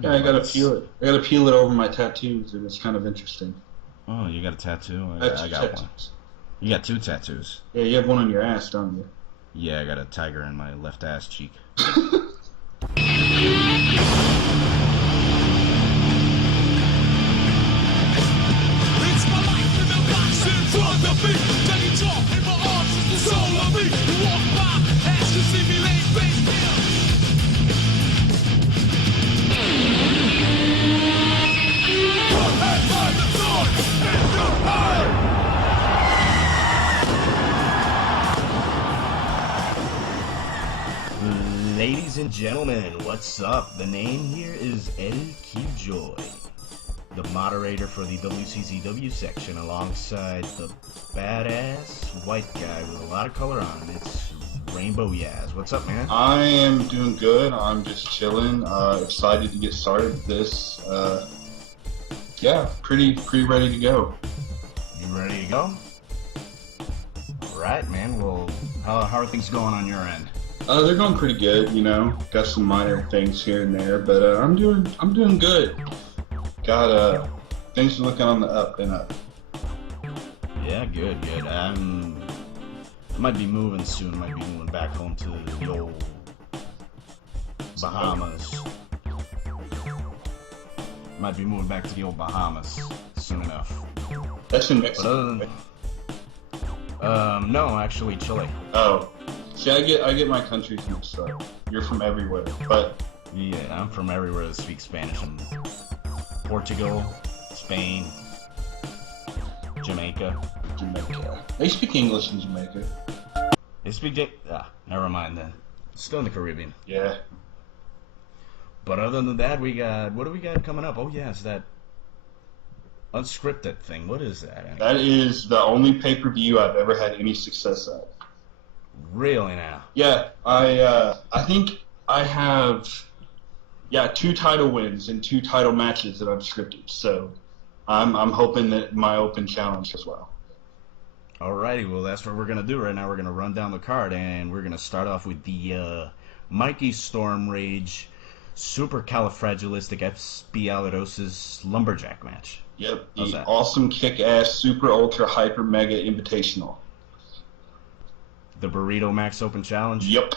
Yeah, I gotta peel it. I gotta peel it over my tattoos, and it's kind of interesting. Oh, you got a tattoo? I have I two got one. tattoos. You got two tattoos. Yeah, you have one on your ass, don't you? Yeah, I got a tiger in my left ass cheek. It's my life in the box in front of me. Steady talk in my arms is the soul of me. You walk by, ask to see me lay face down. Your head by the sword in your heart. Ladies and gentlemen, what's up? The name here is Killjoy, the moderator for the WZCW section, alongside the badass white guy with a lot of color on him. It's Rainbow Yaz. What's up, man? I am doing good. I'm just chilling. Excited to get started with this. Yeah, pretty ready to go. You ready to go? Alright, man. Well, how are things going on your end? They're going pretty good, you know. Got some minor things here and there, but I'm doing good. Got things are looking on the up and up. Yeah, good. I might be moving soon. Might be moving back home to the old Bahamas. Might be moving back to the old Bahamas soon enough. That's in But Mexico. other than, no, actually Chile. Oh, see, I get my countries mixed up. You're from everywhere, but Yeah, I'm from everywhere that speaks Spanish. I'm Portugal, Spain, Jamaica. Jamaica. They speak English in Jamaica. They speak never mind then. Still in the Caribbean. Yeah. But other than that, what do we got coming up? Oh yeah, it's that unscripted thing. What is that anyway? That is the only pay-per-view I've ever had any success at. Really now? Yeah, I think I have 2 title wins and 2 title matches that I've scripted. So I'm hoping that my open challenge as well. Alrighty, well that's what we're gonna do right now. We're gonna run down the card and we're gonna start off with the Mikey Storm Rage Supercalifragilisticexpialidocious Lumberjack match. Yep, How's the that? awesome kick-ass super ultra hyper mega invitational. The Burrito Max Open Challenge. Yep.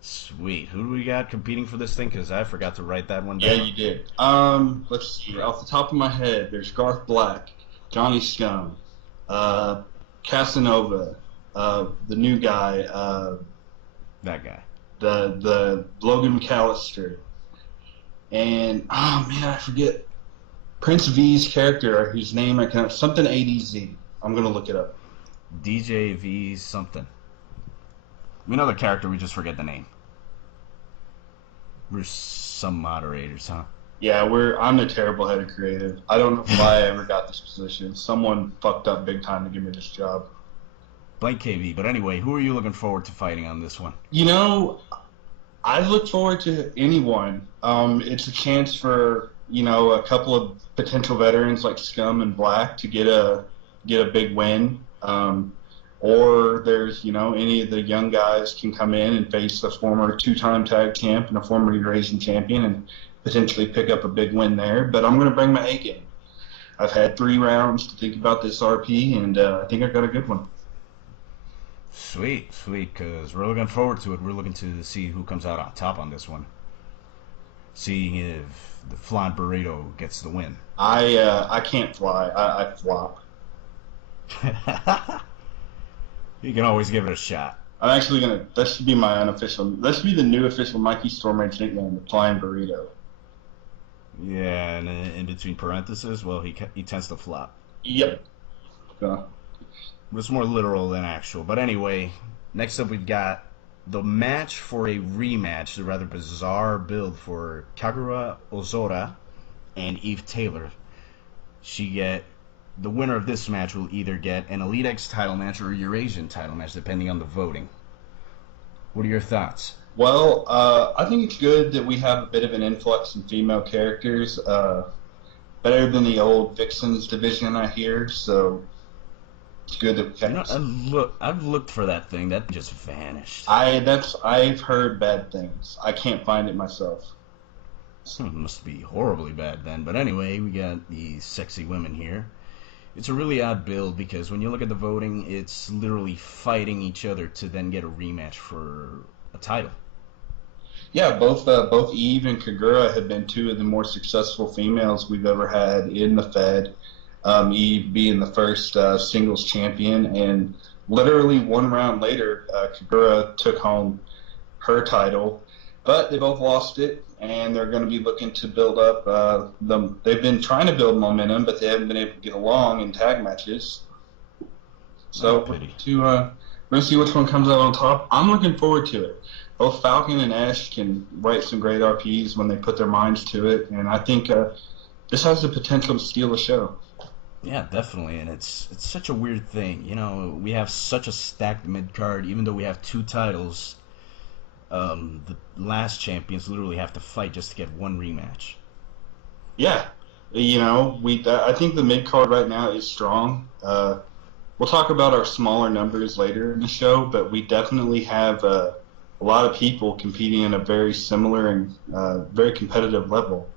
Sweet. Who do we got competing for this thing? Because I forgot to write that one Yeah, down. you did. Let's see. Off the top of my head, there's Garth Black, Johnny Scum, Casanova, the new guy, That guy. the Logan McAllister, and oh man, I forget Prince V's character, whose name I can't. Something ADZ. I'm gonna look it up. DJ V something. We know the character, we just forget the name. We're some moderators, huh? Yeah, I'm the terrible head of creative. I don't know why I ever got this position. Someone fucked up big time to give me this job. Blank KV. But anyway, who are you looking forward to fighting on this one? You know, I look forward to anyone. It's a chance for, you know, a couple of potential veterans like Scum and Black to get a big win. Or there's, you know, any of the young guys can come in and face a former 2-time tag champ and a former Eurasian champion and potentially pick up a big win there. But I'm going to bring my A game. I've had 3 rounds to think about this RP, and I think I got a good one. Sweet, because we're looking forward to it. We're looking to see who comes out on top on this one. Seeing if the flying burrito gets the win. I can't fly. I flop. You can always give it a shot. I'm actually going to, that should be the new official Mikey Storm Rage nickname, the Flying Burrito. Yeah, and in between parentheses, well, he tends to flop. Yep. It's more literal than actual. But anyway, next up we've got the match for a rematch, the rather bizarre build for Kagura Ozora and Eve Taylor. The winner of this match will either get an Elite X title match or a Eurasian title match, depending on the voting. What are your thoughts? Well, I think it's good that we have a bit of an influx in female characters. Better than the old Vixens division, I hear. So it's good that we have. I've looked for that thing. That just vanished. I've heard bad things. I can't find it myself. Must be horribly bad then. But anyway, we got these sexy women here. It's a really odd build because when you look at the voting, it's literally fighting each other to then get a rematch for a title. Yeah, both Eve and Kagura have been two of the more successful females we've ever had in the Fed. Eve being the first singles champion, and literally one round later, Kagura took home her title. But they both lost it, and they're going to be looking to build up them. They've been trying to build momentum, but they haven't been able to get along in tag matches. So Pity. we're going to see which one comes out on top. I'm looking forward to it. Both Falcon and Ash can write some great RPs when they put their minds to it, and I think this has the potential to steal the show. Yeah, definitely, and it's such a weird thing. You know, we have such a stacked mid card, even though we have two titles. The last champions literally have to fight just to get one rematch. Yeah, I think the mid card right now is strong. We'll talk about our smaller numbers later in the show, but we definitely have a lot of people competing in a very similar and very competitive level.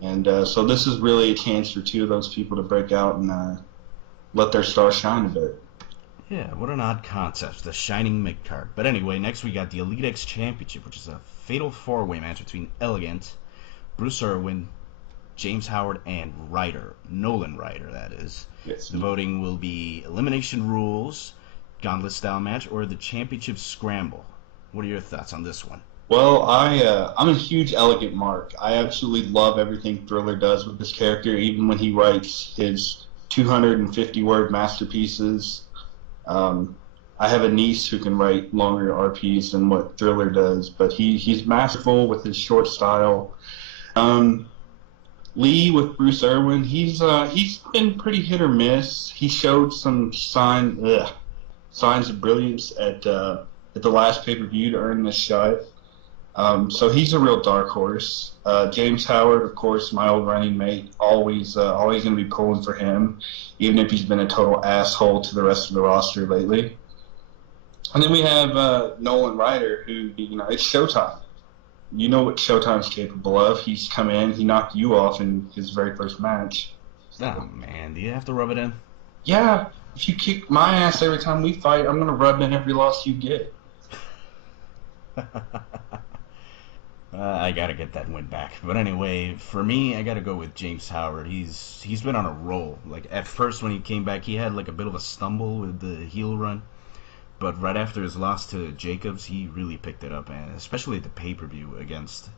And so this is really a chance for two of those people to break out and let their stars shine a bit. Yeah, what an odd concept, the shining mid card. But anyway, next we got the Elite X Championship, which is a fatal four-way match between Elegant, Bruce Irwin, James Howard, and Nolan Ryder, that is. Yes. The voting will be elimination rules, gauntlet style match, or the championship scramble. What are your thoughts on this one? Well, I'm a huge Elegant mark. I absolutely love everything Thriller does with this character, even when he writes his 250-word masterpieces. I have a niece who can write longer RPs than what Thriller does, but he's masterful with his short style. Lee with Bruce Irwin, he's been pretty hit or miss. He showed some signs of brilliance at the last pay-per-view to earn this shot. So he's a real dark horse. James Howard, of course, my old running mate, always going to be pulling for him, even if he's been a total asshole to the rest of the roster lately. And then we have Nolan Ryder, who, it's Showtime. You know what Showtime's capable of. He's come in, he knocked you off in his very first match. Oh, man, do you have to rub it in? Yeah, if you kick my ass every time we fight, I'm going to rub in every loss you get. I gotta get that win back. But anyway, for me, I gotta go with James Howard. He's been on a roll. Like, at first when he came back, he had like a bit of a stumble with the heel run. But right after his loss to Jacobs, he really picked it up, and especially at the pay-per-view against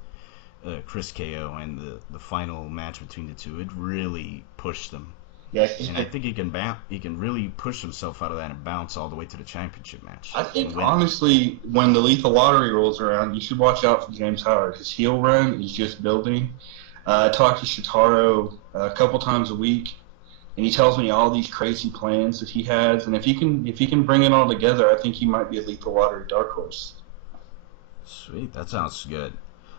Chris KO and the final match between the two, it really pushed him. Yeah, and I think he can really push himself out of that and bounce all the way to the championship match. I think, honestly, when the Lethal Lottery rolls around, you should watch out for James Howard. His heel run is just building. I talk to Shitaro a couple times a week, and he tells me all these crazy plans that he has. And if he can bring it all together, I think he might be a Lethal Lottery dark horse. Sweet, that sounds good.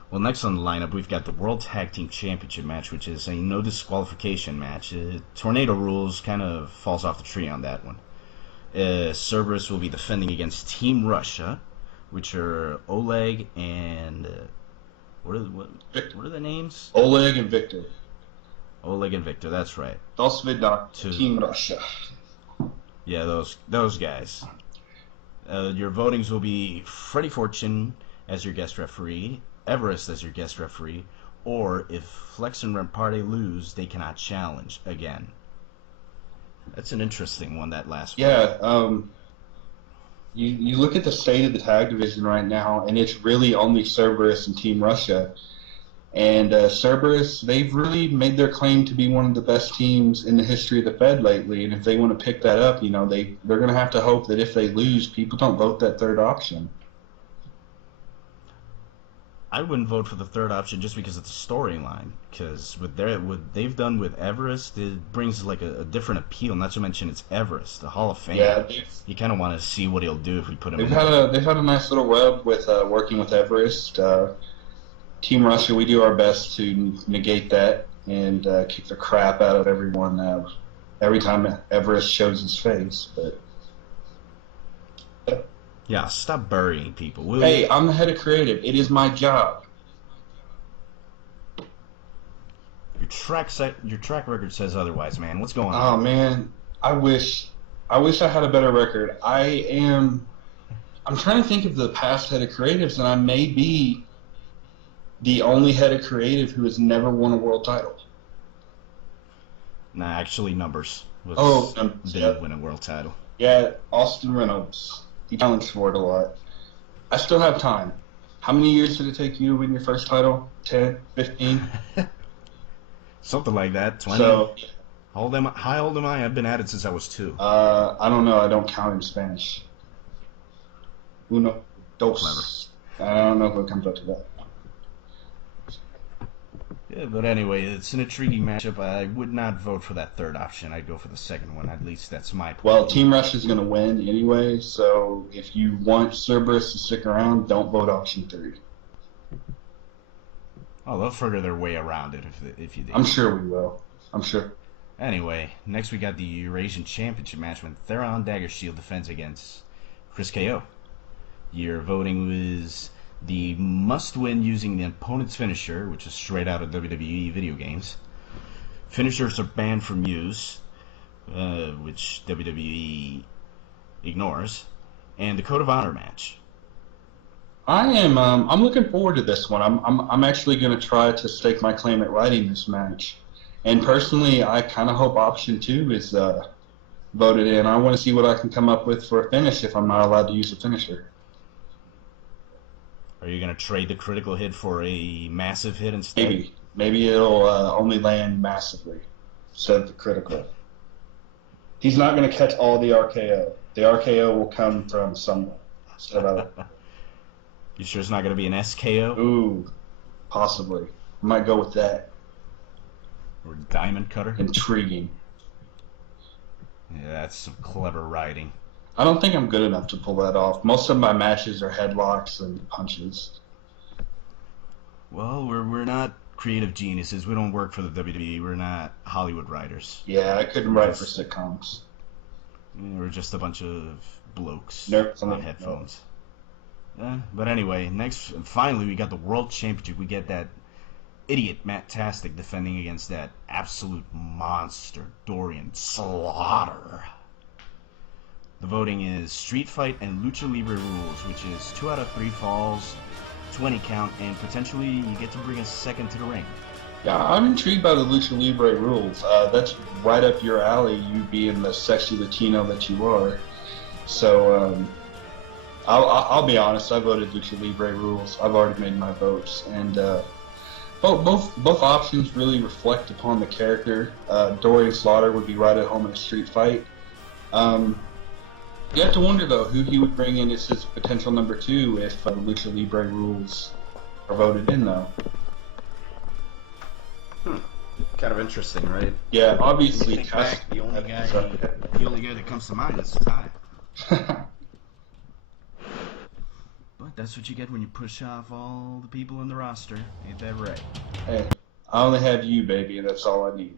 Well, next on the lineup, we've got the World Tag Team Championship match, which is a no disqualification match. Tornado rules kind of falls off the tree on that one. Cerberus will be defending against Team Russia, which are Oleg and what are the names? Oleg and Victor. Oleg and Victor, that's right. Team Russia. Yeah, those guys. Your votings will be Freddie Fortune as your guest referee, Everest as your guest referee, or if Flex and Ramparte lose, they cannot challenge again. That's an interesting one, that last one. Yeah, you look at the state of the tag division right now, and it's really only Cerberus and Team Russia. And Cerberus, they've really made their claim to be one of the best teams in the history of the Fed lately, and if they want to pick that up, they're going to have to hope that if they lose, people don't vote that third option. I wouldn't vote for the third option just because it's a storyline. Because what they've done with Everest, it brings like a different appeal. Not to mention it's Everest, the Hall of Fame. Yeah, you kind of want to see what he'll do if we put him. They've had a nice little rub with working with Everest. Team Russia, we do our best to negate that and kick the crap out of everyone every time Everest shows his face. But yeah, stop burying people. Hey, I'm the head of creative. It is my job. your track record says otherwise, man. What's going Oh on? man, I wish I had a better record. I'm trying to think of the past head of creatives, and I may be the only head of creative who has never won a world title. Nah, actually, numbers Oh, didn't win a world title. yeah, Austin Reynolds. He challenged for it a lot. I still have time. How many years did it take you to win your first title? 10, 15? Something like that. 20. So, How old am I? I've been at it since I was 2. I don't know. I don't count in Spanish. Uno, dos. I don't know if it comes up to that. Yeah, but anyway, it's an intriguing matchup. I would not vote for that third option. I'd go for the second one. At least that's my point. Well, Team Rush is going to win anyway, so if you want Cerberus to stick around, don't vote option 3. Oh, they'll figure their way around it if you do. I'm sure we will. I'm sure. Anyway, next we got the Eurasian Championship match when Theron Daggershield defends against Chris KO. Your voting was the must-win using the opponent's finisher, which is straight out of WWE video games. Finishers are banned from use, which WWE ignores, and the Code of Honor match. I'm looking forward to this one. I'm actually going to try to stake my claim at writing this match. And personally, I kind of hope option 2 is voted in. I want to see what I can come up with for a finish if I'm not allowed to use a finisher. Are you going to trade the critical hit for a massive hit instead? Maybe it'll only land massively instead of the critical. He's not going to catch all the RKO. The RKO will come from somewhere. You sure it's not going to be an SKO? Ooh, possibly. I might go with that. Or Diamond Cutter? Intriguing. Yeah, that's some clever writing. I don't think I'm good enough to pull that off. Most of my matches are headlocks and punches. Well, we're not creative geniuses. We don't work for the WWE. We're not Hollywood writers. Yeah, I couldn't write for sitcoms. We're just a bunch of blokes on headphones. But anyway, finally, we got the World Championship. We get that idiot Matt Tastic defending against that absolute monster Dorian Slaughter. The voting is Street Fight and Lucha Libre rules, which is 2 out of 3 falls, 20 count, and potentially you get to bring a second to the ring. Yeah, I'm intrigued by the Lucha Libre rules. That's right up your alley, you being the sexy Latino that you are. So, I'll be honest, I voted Lucha Libre rules. I've already made my votes, and both options really reflect upon the character. Dorian Slaughter would be right at home in a street fight. You have to wonder, though, who he would bring in as his potential number 2 if the Lucha Libre rules are voted in, though. Kind of interesting, right? Yeah, obviously. The only guy that comes to mind is Ty. But that's what you get when you push off all the people in the roster. Ain't that right? Hey, I only have you, baby, and that's all I need.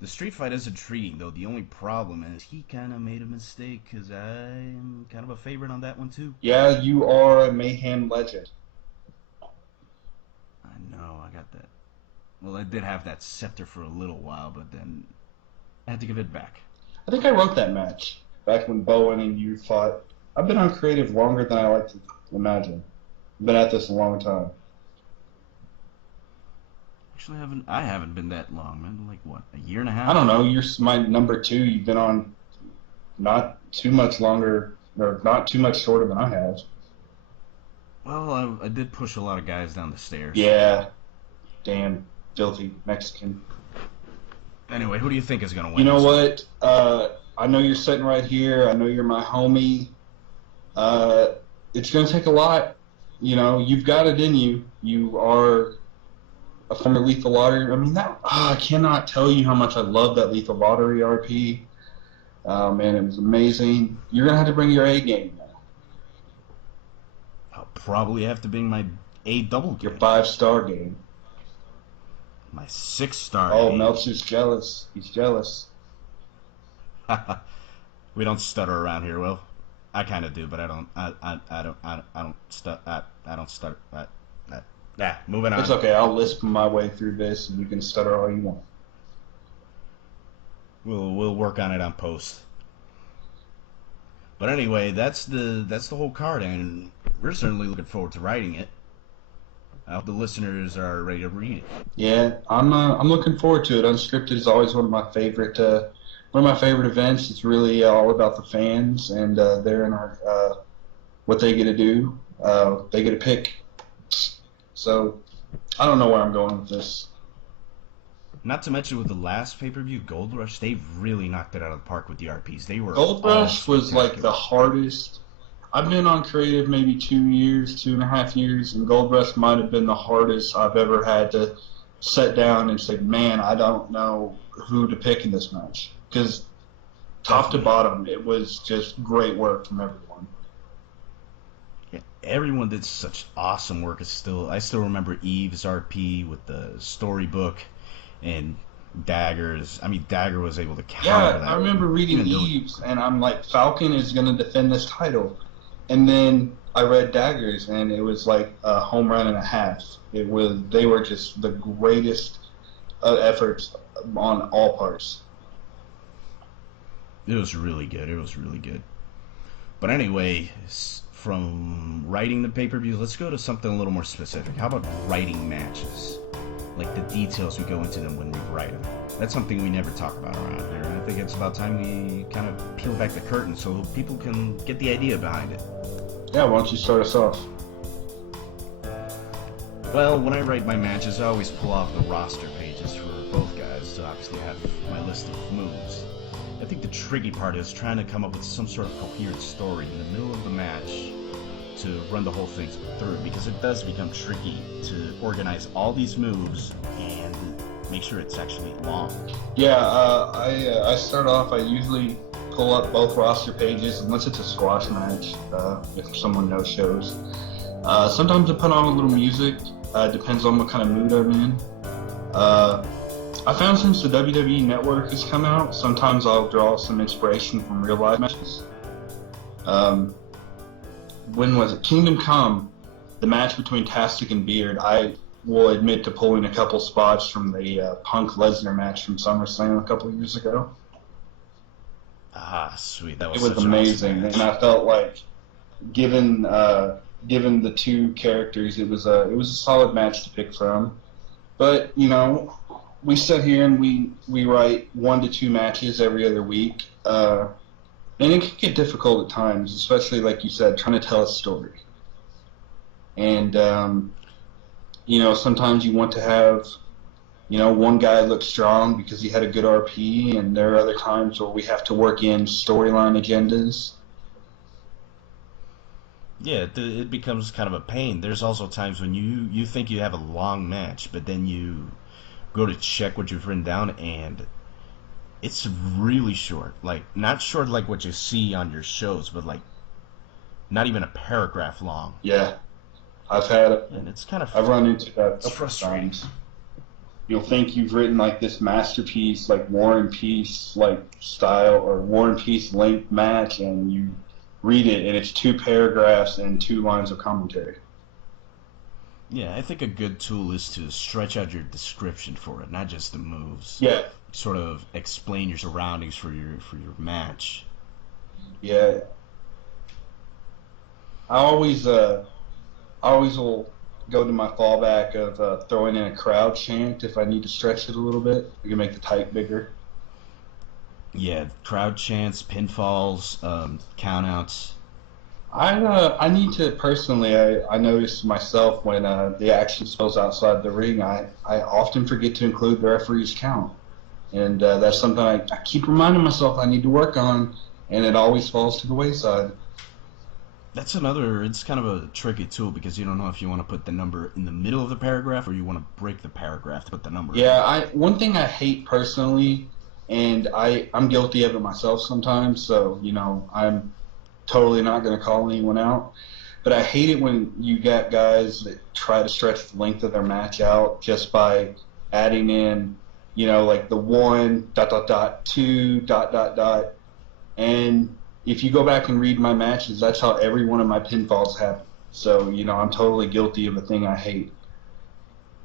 The street fight is intriguing, though. The only problem is he kind of made a mistake, because I'm kind of a favorite on that one, too. Yeah, you are a Mayhem legend. I know, I got that. Well, I did have that scepter for a little while, but then I had to give it back. I think I wrote that match back when Bowen and you fought. I've been on creative longer than I like to imagine. I've been at this a long time. Actually, I haven't been that long, man. Like, what, a year and a half? I don't know. You're my number 2. You've been on not too much longer, or not too much shorter than I have. Well, I did push a lot of guys down the stairs. Yeah. Damn. Filthy Mexican. Anyway, who do you think is going to win? You know what? I know you're sitting right here. I know you're my homie. It's going to take a lot. You know, you've got it in you. You are a former Lethal Lottery. I mean, I cannot tell you how much I love that Lethal Lottery RP. Man, it was amazing. You're going to have to bring your A game now. I'll probably have to bring my A double game. Your 5-star game. My 6-star Oh, game. Meltzer's jealous. He's jealous. We don't stutter around here, Will. I kind of do, but I don't. I don't stutter. Moving on. It's okay. I'll lisp my way through this, and you can stutter all you want. We'll work on it on post. But anyway, that's the whole card, and we're certainly looking forward to writing it. I hope the listeners are ready to read it. Yeah, I'm looking forward to it. Unscripted is always one of my favorite events. It's really all about the fans, and they're in our what they get to do. They get to pick. So I don't know where I'm going with this. Not to mention with the last pay-per-view, Gold Rush, they really knocked it out of the park with the RPs. They were Gold Rush was like the hardest. I've been on creative maybe 2.5 years, and Gold Rush might have been the hardest I've ever had to sit down and say, man, I don't know who to pick in this match. Because top to bottom, it was just great work from everyone. Yeah, everyone did such awesome work. I still remember Eve's RP with the storybook and Daggers. I mean, Dagger was able to counter that. I remember reading Eve's, and I'm like, Falcon is going to defend this title. And then I read Daggers, and it was like a home run and a half. They were just the greatest efforts on all parts. It was really good. But anyway, from writing the pay-per-views, let's go to something a little more specific. How about writing matches? Like the details we go into them when we write them. That's something we never talk about around here. And I think it's about time we kind of peel back the curtain so people can get the idea behind it. Yeah, why don't you start us off? Well, when I write my matches, I always pull off the roster pages for both guys to obviously have my list of moves. I think the tricky part is trying to come up with some sort of coherent story in the middle of the match to run the whole thing through, because it does become tricky to organize all these moves and make sure it's actually long. Yeah, I start off, I usually pull up both roster pages, unless it's a squash match, if someone no-shows. Sometimes I put on a little music, depends on what kind of mood I'm in. I found since the WWE Network has come out, sometimes I'll draw some inspiration from real life matches. When was it? Kingdom Come, the match between Tastic and Beard, I will admit to pulling a couple spots from the Punk Lesnar match from SummerSlam a couple years ago. Ah, sweet. That was It was amazing, awesome, and I felt like, given the two characters, it was a solid match to pick from. But you know, we sit here and we write 1 to 2 matches every other week, and it can get difficult at times, especially like you said, trying to tell a story. And you know, sometimes you want to have, you know, one guy look strong because he had a good RP, and there are other times where we have to work in storyline agendas. Yeah, it becomes kind of a pain. There's also times when you think you have a long match, but then you go to check what you've written down, and it's really short. Like, not short like what you see on your shows, but like not even a paragraph long. Yeah, I've run into that. It's frustrating. You'll think you've written like this masterpiece, like War and Peace like style or War and Peace length match, and you read it and it's 2 paragraphs and 2 lines of commentary. Yeah, I think a good tool is to stretch out your description for it, not just the moves. Yeah. Sort of explain your surroundings for your match. Yeah. I always will go to my fallback of throwing in a crowd chant if I need to stretch it a little bit. I can make the type bigger. Yeah, crowd chants, pinfalls, countouts. I need to personally. I notice myself when the action spills outside the ring. I often forget to include the referee's count, and that's something I keep reminding myself I need to work on, and it always falls to the wayside. That's it's kind of a tricky tool because you don't know if you want to put the number in the middle of the paragraph or you want to break the paragraph to put the number. Yeah, one thing I hate personally, and I'm guilty of it myself sometimes. So you know, I'm totally not going to call anyone out, but I hate it when you got guys that try to stretch the length of their match out just by adding in, you know, like the 1 ... 2 ... and if you go back and read my matches, that's how every one of my pinfalls happen. So, you know, I'm totally guilty of a thing I hate.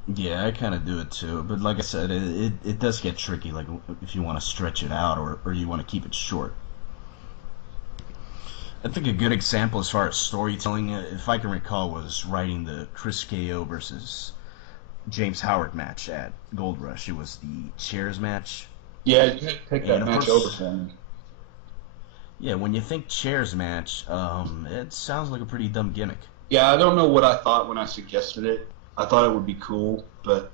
Yeah, I kind of do it too. But like I said, it does get tricky. Like if you want to stretch it out or you want to keep it short. I think a good example as far as storytelling, if I can recall, was writing the Chris KO versus James Howard match at Gold Rush. It was the chairs match, Yeah, you had to take and that of match over course, for me. yeah, when you think chairs match, it sounds like a pretty dumb gimmick. Yeah, I don't know what I thought when I suggested it. I thought it would be cool, but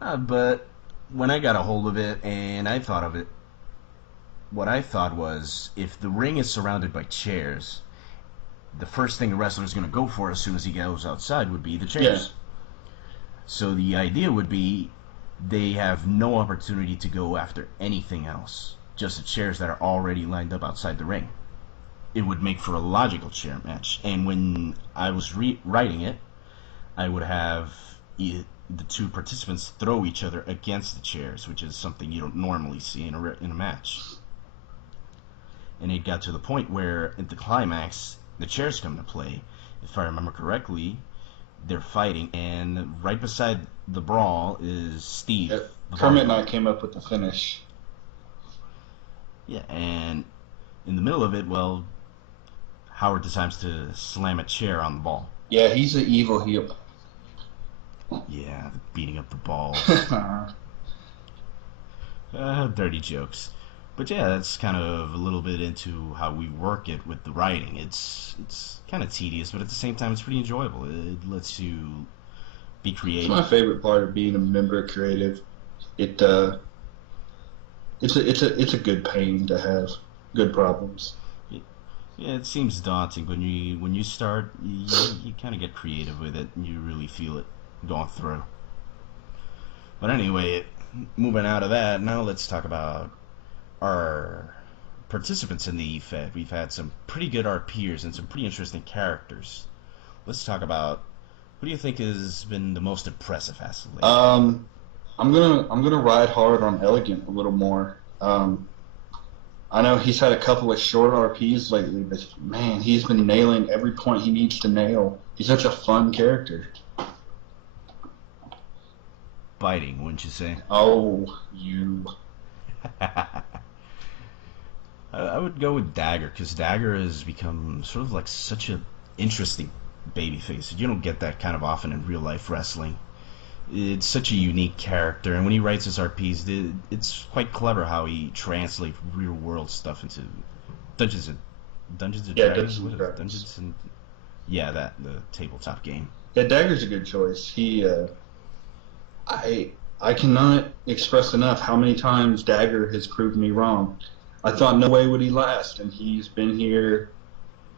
But when I got a hold of it and I thought of it, what I thought was if the ring is surrounded by chairs, the first thing the wrestler is going to go for as soon as he goes outside would be the yeah, chairs. So the idea would be they have no opportunity to go after anything else, just the chairs that are already lined up outside the ring. It would make for a logical chair match. And when I was writing it, I would have the two participants throw each other against the chairs, which is something you don't normally see in a match. And it got to the point where at the climax, the chairs come to play. If I remember correctly, they're fighting, and right beside the brawl is Steve, yeah. the Kermit and volleyball I player. came up with the finish. Yeah, and in the middle of it, well, Howard decides to slam a chair on the ball. Yeah, he's an evil heel. Yeah, beating up the balls. Dirty jokes. But yeah, that's kind of a little bit into how we work it with the writing. It's kind of tedious, but at the same time, it's pretty enjoyable. It lets you be It's creative. my favorite part of being a member creative. It it's a good pain to have good problems. Yeah, it seems daunting, but when you start, you kind of get creative with it, and you really feel it going through. But anyway, moving out of that, now let's talk about our participants in the Fed. We've had some pretty good RPers and some pretty interesting characters. Let's talk about who do you think has been the most impressive as of late? Um, I'm gonna ride hard on Elegant a little more. I know he's had a couple of short RPs lately, but man, he's been nailing every point he needs to nail. He's such a fun character. Biting, wouldn't you say? Oh, you. I would go with Dagger because Dagger has become sort of like such a interesting babyface. You don't get that kind of often in real life wrestling. It's such a unique character, and when he writes his RPs, it's quite clever how he translates real world stuff into Dungeons and Dungeons and Yeah, Dragons. Dungeons What and is it? Dragons. Dungeons and yeah, that the tabletop game. Yeah, Dagger's a good choice. I cannot express enough how many times Dagger has proved me wrong. I thought no way would he last, and he's been here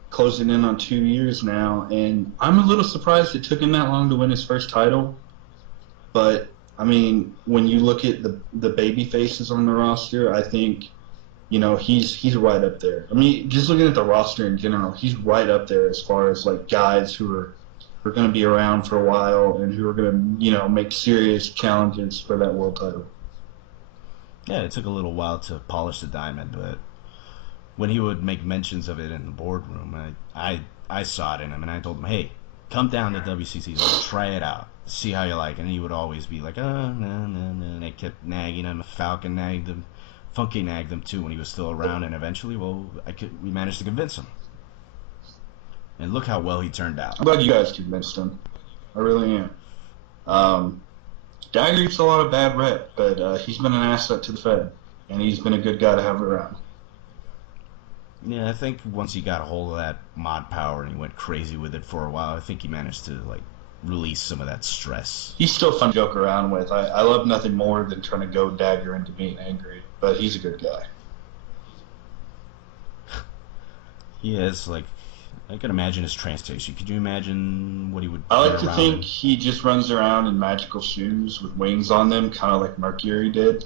closing in on 2 years now, and I'm a little surprised it took him that long to win his first title. But I mean, when you look at the baby faces on the roster, I think he's right up there. I mean, just looking at the roster in general, he's right up there as far as like guys who are going to be around for a while and who are going to make serious challenges for that world title. Yeah, it took a little while to polish the diamond, but when he would make mentions of it in the boardroom, I saw it in him, and I told him, hey, come down to WCC, try it out, see how you like it. And he would always be like, oh, no, no, no. And I kept nagging him. Falcon nagged him. Funky nagged him, too, when he was still around. And eventually, well, we managed to convince him. And look how well he turned out. I'm glad you guys convinced him. I really am. Dagger gets a lot of bad rep, but he's been an asset to the Fed, and he's been a good guy to have around. Yeah, I think once he got a hold of that mod power and he went crazy with it for a while, I think he managed to, like, release some of that stress. He's still fun to joke around with. I love nothing more than trying to go Dagger into being angry, but he's a good guy. Yeah, it's like, I can imagine his train station. Could you imagine what he would I get like to around think in? he just runs around in magical shoes with wings on them, kind of like Mercury did.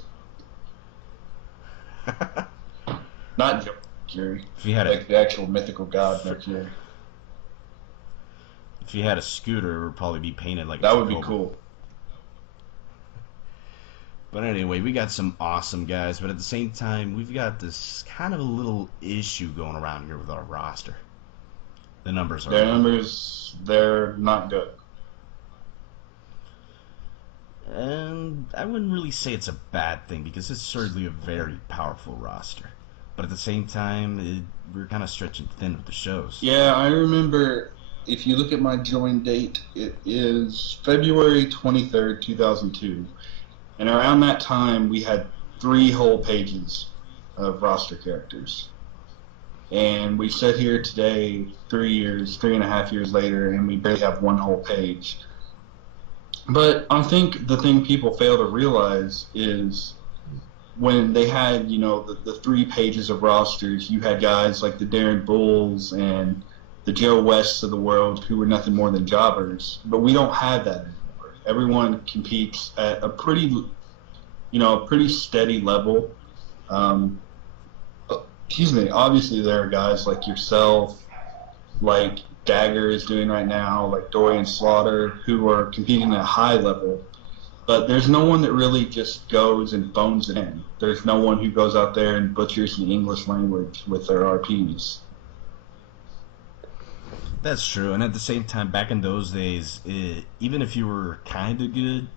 Not Mercury, If he had a like the actual mythical god Mercury. if he had a scooter, it would probably be painted like a That would be Tacoba. cool. But anyway, we got some awesome guys, but at the same time, we've got this kind of a little issue going around here with our roster. The numbers are Their low. numbers, they're not good. And I wouldn't really say it's a bad thing because it's certainly a very powerful roster. But at the same time, we're kind of stretching thin with the shows. Yeah, I remember. If you look at my join date, it is February 23rd, 2002. And around that time, we had 3 whole pages of roster characters. And we sit here today, 3.5 years later, and we barely have 1 whole page. But I think the thing people fail to realize is when they had, the 3 pages of rosters, you had guys like the Darren Bulls and the Joe Wests of the world who were nothing more than jobbers. But we don't have that anymore. Everyone competes at a pretty steady level. Obviously there are guys like yourself, like Dagger is doing right now, like Dorian Slaughter, who are competing at a high level. But there's no one that really just goes and phones it in. There's no one who goes out there and butchers the English language with their RPs. That's true, and at the same time, back in those days, even if you were kind of good,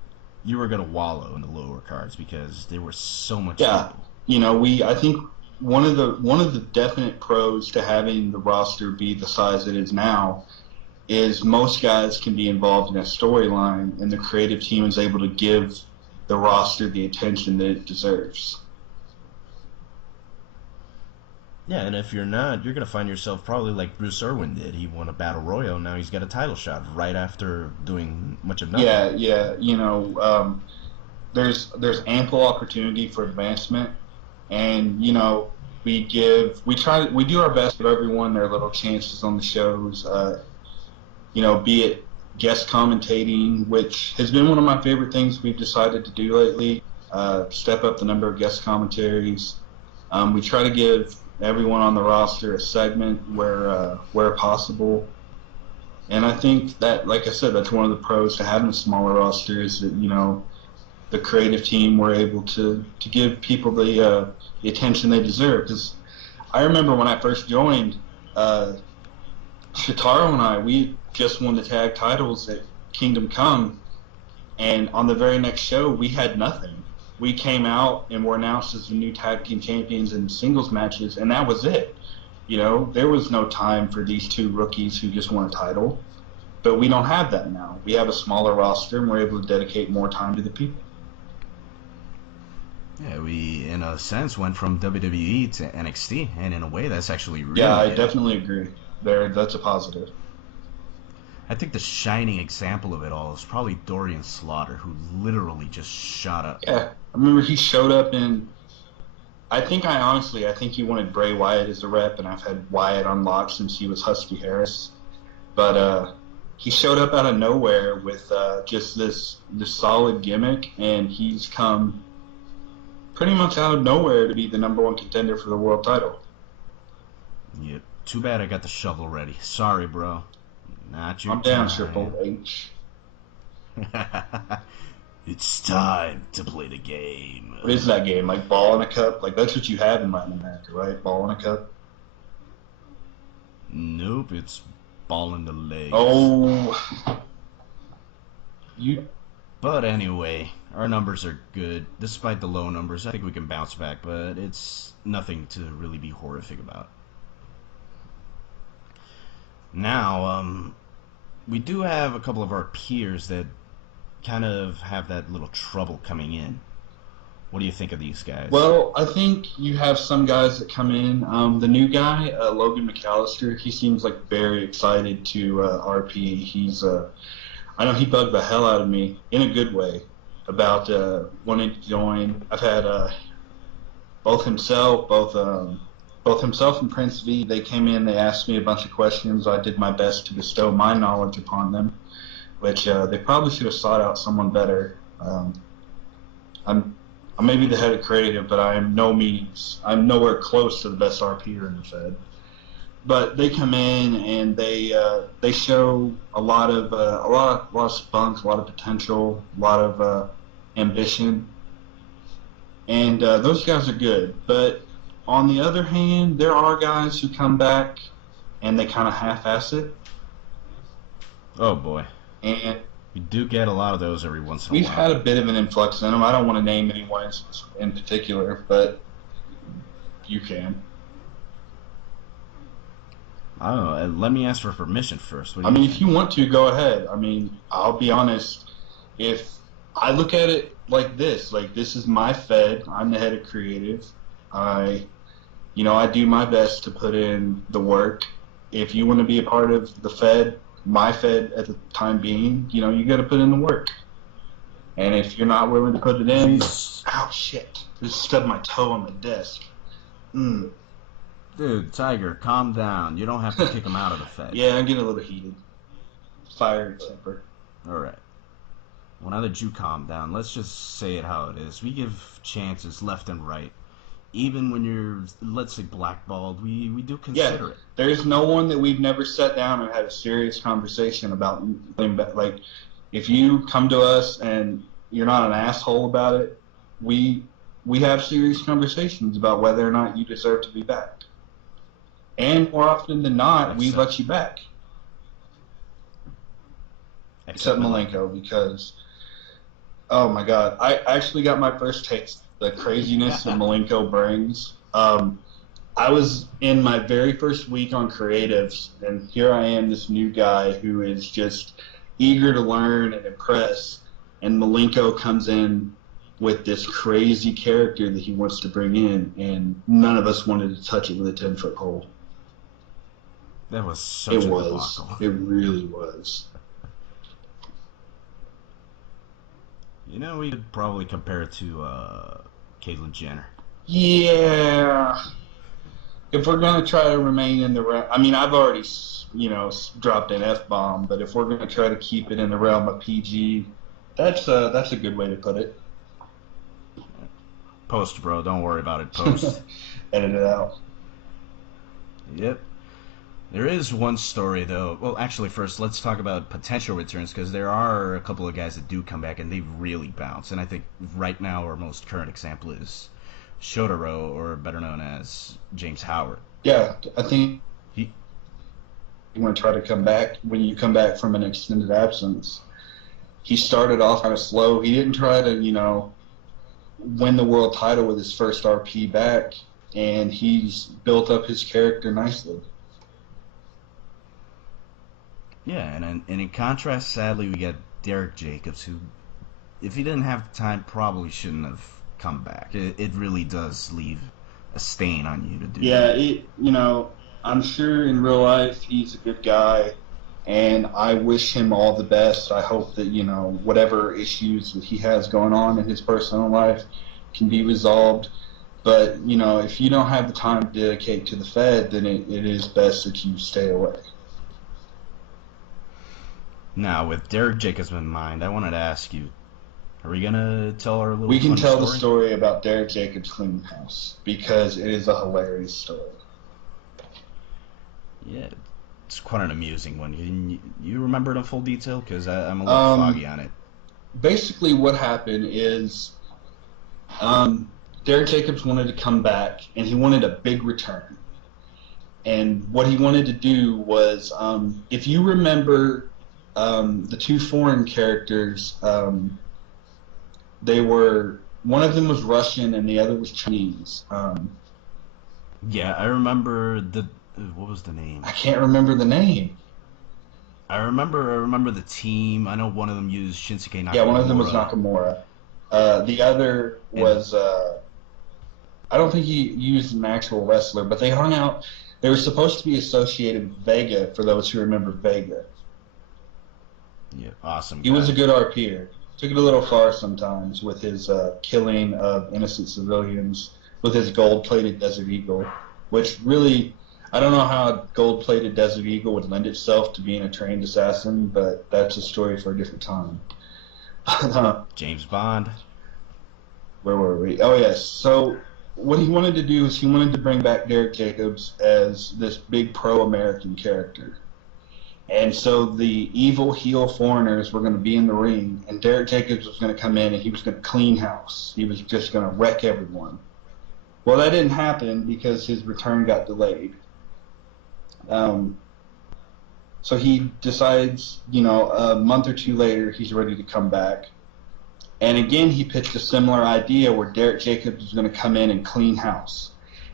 you were gonna wallow in the lower cards because there were so much Yeah, people. I think one of the definite pros to having the roster be the size it is now is most guys can be involved in a storyline, and the creative team is able to give the roster the attention that it deserves. Yeah, and if you're not, you're gonna find yourself probably like Bruce Irwin did. He won a battle royal, now he's got a title shot right after doing much of nothing. Yeah. There's ample opportunity for advancement, and we do our best to give everyone their little chances on the shows. Be it guest commentating, which has been one of my favorite things we've decided to do lately. Step up the number of guest commentaries. We try to give everyone on the roster a segment where possible. And I think that, like I said, that's one of the pros to having a smaller roster is that, the creative team were able to give people the attention they deserve. Because I remember when I first joined, Shitaro and I, we just won the tag titles at Kingdom Come, and on the very next show, we had nothing. We came out and were announced as the new tag team champions in singles matches, and that was it. There was no time for these 2 rookies who just won a title. But we don't have that now. We have a smaller roster, and we're able to dedicate more time to the people. Yeah, we, in a sense, went from WWE to NXT, and in a way, that's actually really Yeah, I good. definitely agree. That's a positive. I think the shining example of it all is probably Dorian Slaughter, who literally just shot up. Yeah, I remember he showed up in. I think he wanted Bray Wyatt as a rep, and I've had Wyatt unlocked since he was Husky Harris. But he showed up out of nowhere with just this solid gimmick, and he's come pretty much out of nowhere to be the #1 contender for the world title. Yep. Too bad I got the shovel ready. Sorry, bro. Not your I'm down, time. Triple H. It's time to play the game. What is that game? Like ball in a cup? Like that's what you have in Latin America, right? Ball in a cup? Nope, it's ball in the legs. Oh. But anyway, our numbers are good. Despite the low numbers, I think we can bounce back, but it's nothing to really be horrific about. Now, we do have a couple of our peers that kind of have that little trouble coming in. What do you think of these guys? Well, I think you have some guys that come in. The new guy, Logan McAllister, he seems like very excited to RP. I know he bugged the hell out of me in a good way about wanting to join. I've had both himself and Prince V. They came in, they asked me a bunch of questions. I did my best to bestow my knowledge upon them, which they probably should have sought out someone better. I may be the head of creative, but I'm nowhere close to the best RPer in the Fed. But they come in and they show a lot of spunk, a lot of potential, a lot of ambition, and those guys are good. But on the other hand, there are guys who come back and they kind of half-ass it. Oh boy. And We do get a lot of those every once in a We've while. had a bit of an influx in them. I don't want to name anyone in particular, but you can. I don't know. Let me ask for permission first. What do I you mean, think? if you want to, go ahead. I mean, I'll be honest. If I look at it like this is my Fed. I'm the head of creative. I, I do my best to put in the work. If you want to be a part of the Fed, my Fed at the time being, you got to put in the work. And if you're not willing to put it in, ow, shit. Just stubbed my toe on the desk. Dude, Tiger, calm down. You don't have to kick him out of the Fed. Yeah, I'm getting a little heated. Fire temper. Alright. Well, now that you calm down, let's just say it how it is. We give chances left and right. Even when you're, let's say, blackballed, we do consider it. There's no one that we've never sat down and had a serious conversation about. Like, if you come to us and you're not an asshole about it, we have serious conversations about whether or not you deserve to be back. And more often than not, we let you back. Except Malenko, because, oh my God, I actually got my first taste the craziness that Malenko brings. I was in my very first week on creatives, and here I am, this new guy who is just eager to learn and impress, and Malenko comes in with this crazy character that he wants to bring in, and none of us wanted to touch it with a 10-foot pole. That was such a debacle. It really was. We could probably compare it to Caitlyn Jenner. Yeah. If we're going to try to remain in the realm, I mean, I've already, dropped an F-bomb, but if we're going to try to keep it in the realm of PG, that's a good way to put it. Post, bro. Don't worry about it. Post. Edit it out. Yep. There is one story, though. Well, actually, first, let's talk about potential returns, because there are a couple of guys that do come back, and they really bounce. And I think right now our most current example is Shotaro, or better known as James Howard. Yeah, I think you want to try to come back when you come back from an extended absence. He started off kind of slow. He didn't try to, win the world title with his first RP back, and he's built up his character nicely. Yeah, and in contrast, sadly, we got Derek Jacobs, who, if he didn't have the time, probably shouldn't have come back. It really does leave a stain on you to do that. Yeah, I'm sure in real life he's a good guy, and I wish him all the best. I hope that, whatever issues that he has going on in his personal life can be resolved. But, if you don't have the time to dedicate to the Fed, then it is best that you stay away. Now, with Derek Jacobs in mind, I wanted to ask you, are we going to tell our little We can tell story? the story about Derek Jacobs cleaning house, because it is a hilarious story. Yeah, it's quite an amusing one. You remember it in full detail? Because I'm a little foggy on it. Basically, what happened is Derek Jacobs wanted to come back, and he wanted a big return. And what he wanted to do was, if you remember the two foreign characters, they were, one of them was Russian and the other was Chinese. Yeah, I remember what was the name? I can't remember the name. I remember the team. I know one of them used Shinsuke Nakamura. Yeah, one of them was Nakamura. The other was, I don't think he used an actual wrestler, but they hung out. They were supposed to be associated with Vega, for those who remember Vega. Yeah, awesome. He was a good RPer. Took it a little far sometimes with his killing of innocent civilians with his gold-plated Desert Eagle, which really, I don't know how a gold-plated Desert Eagle would lend itself to being a trained assassin, but that's a story for a different time. James Bond. Where were we? Oh, yes. So what he wanted to do is he wanted to bring back Derek Jacobs as this big pro-American character. And so the evil heel foreigners were going to be in the ring, and Derek Jacobs was going to come in and he was going to clean house. He was just going to wreck everyone. Well, that didn't happen because his return got delayed. So he decides, a month or two later, he's ready to come back. And again, he pitched a similar idea where Derek Jacobs was going to come in and clean house.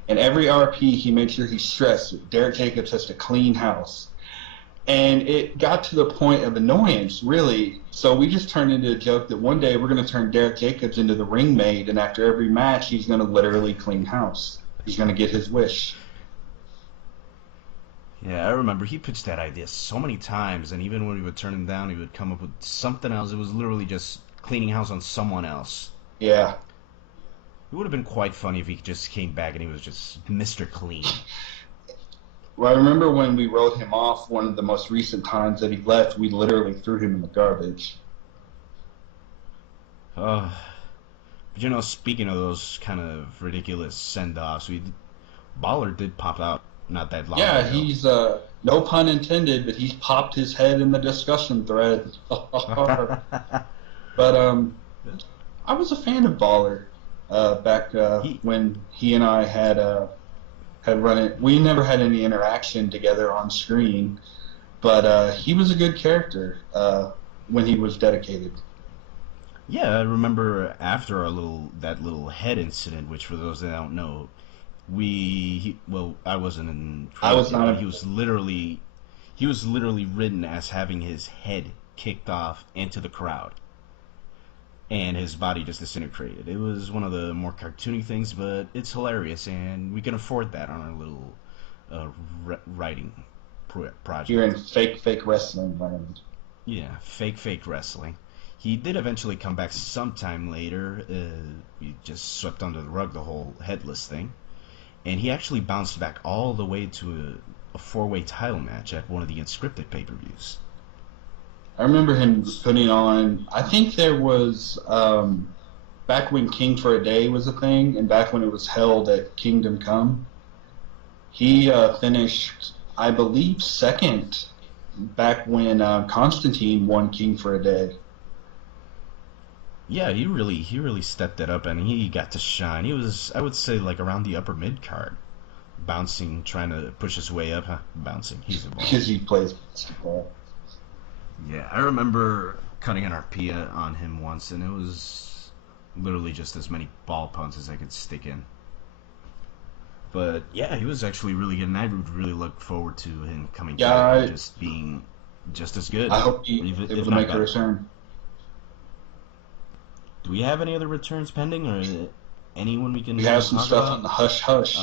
And every RP, he made sure he stressed that Derek Jacobs has to clean house. And it got to the point of annoyance, really. So we just turned into a joke that one day we're going to turn Derek Jacobs into the ring maid, and after every match, he's going to literally clean house. He's going to get his wish. Yeah, I remember he pitched that idea so many times, and even when we would turn him down, he would come up with something else. It was literally just cleaning house on someone else. Yeah. It would have been quite funny if he just came back and he was just Mr. Clean. Well, I remember when we wrote him off one of the most recent times that he left, we literally threw him in the garbage. But speaking of those kind of ridiculous send-offs, Baller did pop out not that long ago. Yeah, he's, no pun intended, but he's popped his head in the discussion thread. But, I was a fan of Baller, back, when he and I had run it. We never had any interaction together on screen, but, he was a good character, when he was dedicated. Yeah, I remember after that little head incident, which for those that don't know, I wasn't in. I was not. He was literally written as having his head kicked off into the crowd, and his body just disintegrated. It was one of the more cartoony things, but it's hilarious, and we can afford that on our little writing project. You're in fake wrestling land. Yeah, fake wrestling. He did eventually come back sometime later. He just swept under the rug the whole headless thing. And he actually bounced back all the way to a four-way title match at one of the Unscripted pay-per-views. I remember him putting on, I think there was, back when King for a Day was a thing, and back when it was held at Kingdom Come, he finished, I believe, second back when Constantine won King for a Day. Yeah, he really stepped it up, and he got to shine. He was, I would say, like around the upper mid card, bouncing, trying to push his way up. Bouncing, he's a ball. Because he plays basketball. Yeah, I remember cutting an RP on him once, and it was literally just as many ball punts as I could stick in. But yeah, he was actually really good, and I would really look forward to him coming back and just being just as good. I hope he's able to make a return. Do we have any other returns pending, or anyone we can? We have some stuff on the hush hush.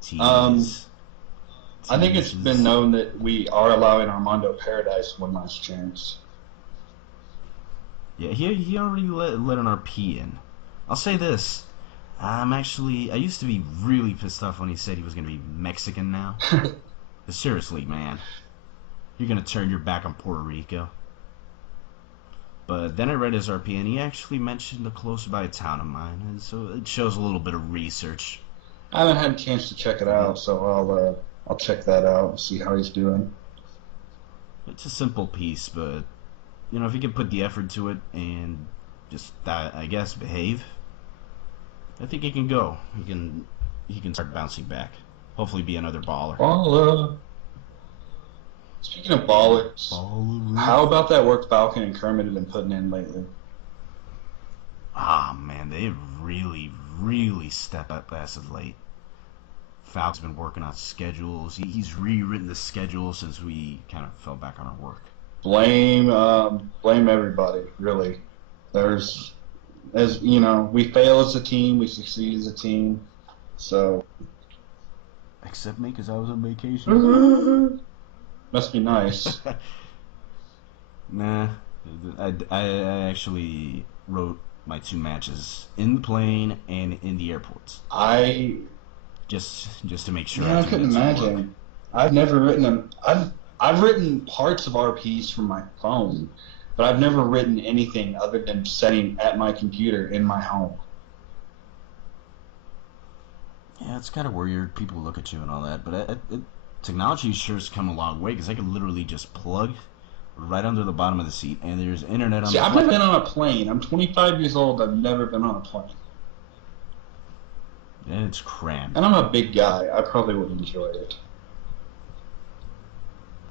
Tease. I think it's been known that we are allowing Armando Paradise one last chance. Yeah, he already let an RP in. I'll say this. I used to be really pissed off when he said he was going to be Mexican now. But seriously, man. You're going to turn your back on Puerto Rico? But then I read his RP, and he actually mentioned a close-by town of mine, and so it shows a little bit of research. I haven't had a chance to check it out, so I'll check that out and see how he's doing. It's a simple piece, but if you can put the effort to it and just, I guess, behave, I think he can go. He can start bouncing back. Hopefully, be another baller. Baller. Speaking of ballers, how about that work Falcon and Kermit have been putting in lately? Ah, man, they've really stepped up as of late. Falc's been working on schedules. He's rewritten the schedule since we kind of fell back on our work. Blame everybody, really. We fail as a team, we succeed as a team, so. Except me, because I was on vacation. Must be nice. Nah, I actually wrote my 2 matches in the plane and in the airports. Just to make sure. Yeah, I couldn't imagine. I've never written them. I've written parts of RPs from my phone, but I've never written anything other than setting at my computer in my home. Yeah, it's kind of weird. People look at you and all that, but technology sure has come a long way, because I can literally just plug right under the bottom of the seat, and there's internet on the I've never been on a plane. I'm 25 years old. I've never been on a plane. And it's cramped. And I'm a big guy. I probably would enjoy it.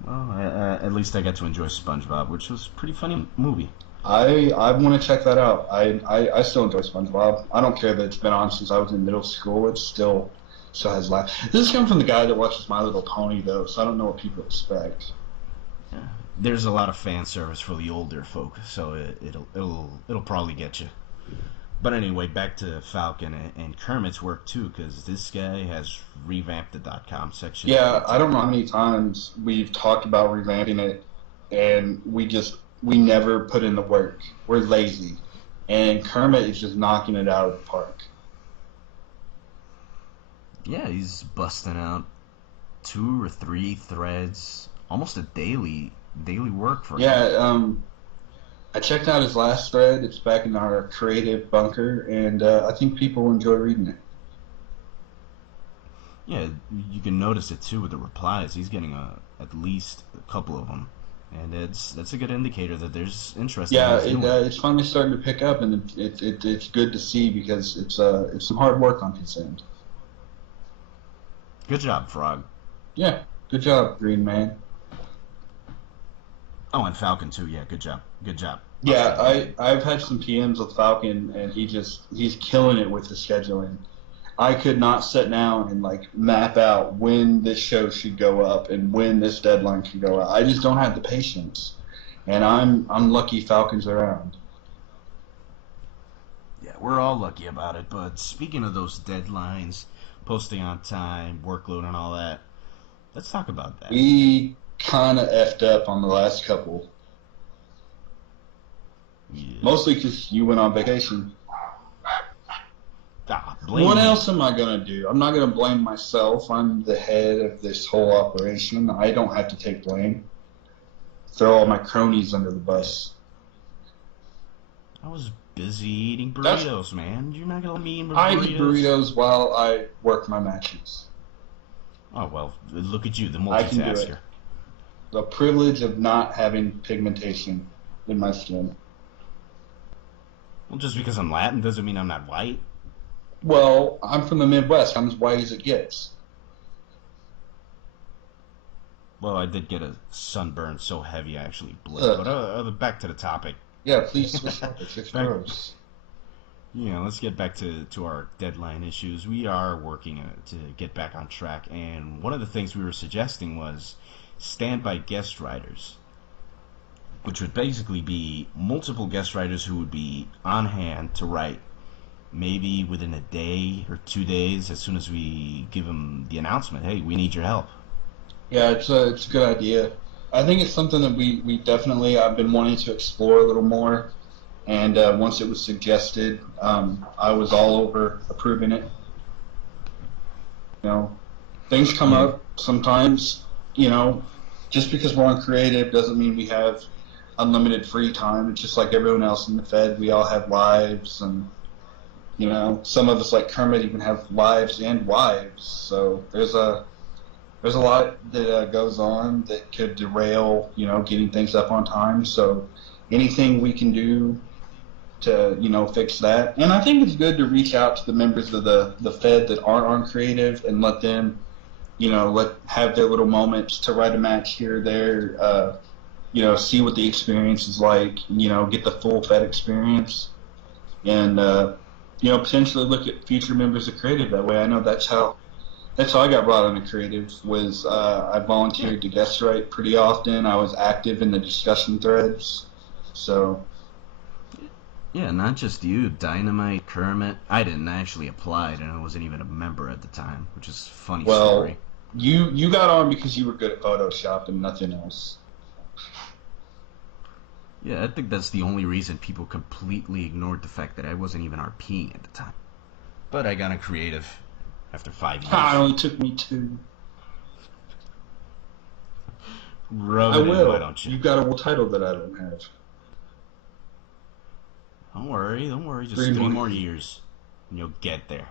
Well, at least I got to enjoy SpongeBob, which was a pretty funny movie. I want to check that out. I still enjoy SpongeBob. I don't care that it's been on since I was in middle school. It still has life. This is coming from the guy that watches My Little Pony though, so I don't know what people expect. Yeah. There's a lot of fan service for the older folk, so it'll probably get you. But anyway, back to Falcon and Kermit's work too, because this guy has revamped the .com section. Yeah, I don't know how many times we've talked about revamping it, and we never put in the work. We're lazy, and Kermit is just knocking it out of the park. Yeah, he's busting out 2 or 3 threads, almost a daily work for him. Yeah, I checked out his last thread. It's back in our creative bunker, and I think people enjoy reading it. Yeah, you can notice it too with the replies. He's getting at least a couple of them, and that's a good indicator that there's interest. Yeah, in what it's finally starting to pick up, and it's good to see because it's some hard work on his end. Good job, Frog. Yeah, good job, Green Man. Oh, and Falcon too. Yeah, good job. Good job. Yeah, I've had some PMs with Falcon, and he's killing it with the scheduling. I could not sit down and like map out when this show should go up and when this deadline can go out. I just don't have the patience, and I'm lucky Falcon's around. Yeah, we're all lucky about it. But speaking of those deadlines, posting on time, workload, and all that, let's talk about that. We kind of effed up on the last couple. Yeah. Mostly because you went on vacation. What else am I going to do? I'm not going to blame myself. I'm the head of this whole operation. I don't have to take blame. Throw all my cronies under the bus. I was busy eating burritos, man. You're not going to let me eat burritos? I eat burritos while I work my matches. Oh, well, look at you, the I can do multitasker. it. The privilege of not having pigmentation in my skin. Well, just because I'm Latin doesn't mean I'm not white. Well, I'm from the Midwest. I'm as white as it gets. Well, I did get a sunburn so heavy I actually bled. But back to the topic. Yeah, please switch topics. It's gross. Yeah, let's get back to our deadline issues. We are working to get back on track, and one of the things we were suggesting was standby guest writers, which would basically be multiple guest writers who would be on hand to write maybe within a day or 2 days as soon as we give them the announcement, hey, we need your help. Yeah, it's a good idea. I think it's something that we definitely, I've been wanting to explore a little more, and once it was suggested, I was all over approving it. You know, things come up sometimes, you know, just because we're on creative doesn't mean we have unlimited free time. It's just like everyone else in the Fed, we all have lives, and you know, some of us like Kermit even have lives and wives. So there's a lot that goes on that could derail, you know, getting things up on time. So anything we can do to, you know, fix that. And I think it's good to reach out to the members of the Fed that aren't on creative and let them, you know, have their little moments to write a match here or there. You know, see what the experience is like. You know, get the full Fed experience, and you know, potentially look at future members of creative that way. I know that's how I got brought into creative. Was I volunteered to guest write pretty often. I was active in the discussion threads. So yeah, not just you, Dynamite, Kermit. I didn't actually apply, and I wasn't even a member at the time, which is a funny story. You got on because you were good at Photoshop and nothing else. Yeah, I think that's the only reason people completely ignored the fact that I wasn't even RPing at the time. But I got a creative after 5 years. It only took me 2. Rub I it will. in, why don't you? You've got a title that I don't have. Don't worry. Just 3 more years, and you'll get there.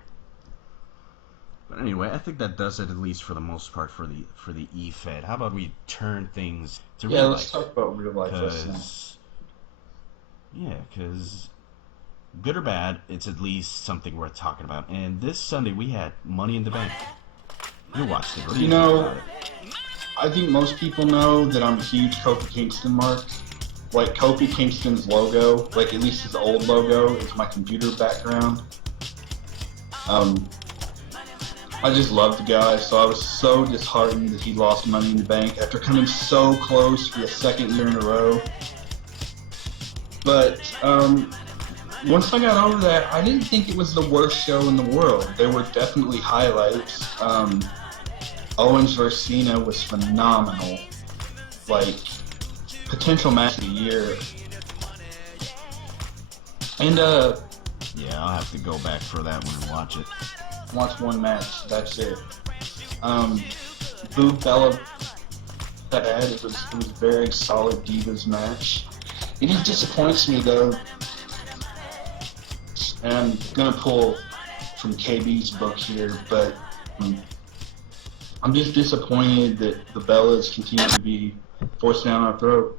But anyway, I think that does it, at least for the most part, for the E-Fed. How about we turn things to real life? Yeah, let's talk about real life. Because good or bad, it's at least something worth talking about. And this Sunday we had Money in the Bank. You watched it, right? You know, I think most people know that I'm a huge Kofi Kingston mark. Like, Kofi Kingston's logo, like at least his old logo, is my computer background. I just love the guy, so I was so disheartened that he lost Money in the Bank after coming so close for the second year in a row. But once I got over that, I didn't think it was the worst show in the world. There were definitely highlights. Owens vs. Cena was phenomenal. Like, potential match of the year. And Yeah, I'll have to go back for that one and watch it. watch one match, that's it. Boo Bella had it was a very solid Divas match. It just disappoints me though, and I'm gonna pull from KB's book here, but I'm just disappointed that the Bellas continue to be forced down our throat.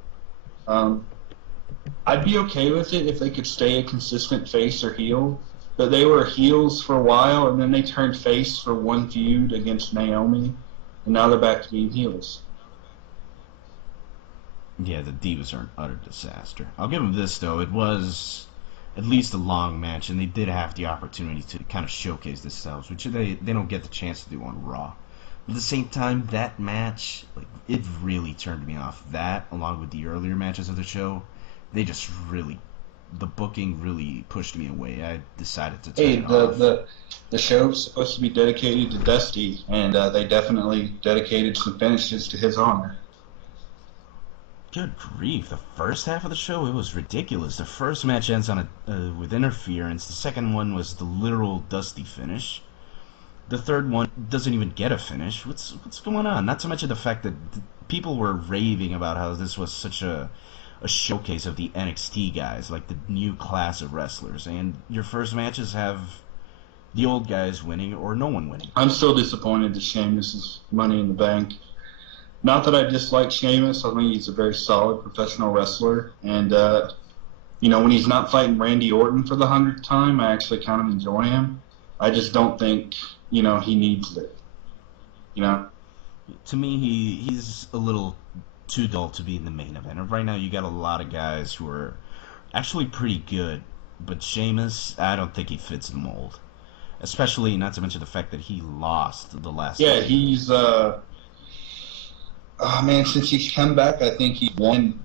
I'd be okay with it if they could stay a consistent face or heel, but they were heels for a while, and then they turned face for one feud against Naomi, and now they're back to being heels. Yeah, the Divas are an utter disaster. I'll give them this, though. It was at least a long match, and they did have the opportunity to kind of showcase themselves, which they don't get the chance to do on Raw. But at the same time, that match, like, it really turned me off. That, along with the earlier matches of the show, they just really, the booking really pushed me away. I decided to turn Hey, it off. the show's supposed to be dedicated to Dusty, and they definitely dedicated some finishes to his honor. Good grief! The first half of the show, it was ridiculous. The first match ends on with interference. The second one was the literal Dusty finish. The third one doesn't even get a finish. What's going on? Not to mention the fact that people were raving about how this was such a showcase of the NXT guys, like the new class of wrestlers. And your first matches have the old guys winning or no one winning. I'm still disappointed that Sheamus is Money in the Bank. Not that I dislike Sheamus, I think he's a very solid professional wrestler, and when he's not fighting Randy Orton for the 100th time, I actually kind of enjoy him. I just don't think, he needs it. To me, he's a little too dull to be in the main event. And right now, you got a lot of guys who are actually pretty good, but Sheamus, I don't think he fits the mold. Especially, not to mention the fact that he lost the last Yeah, time. he's since he's come back, I think he's won.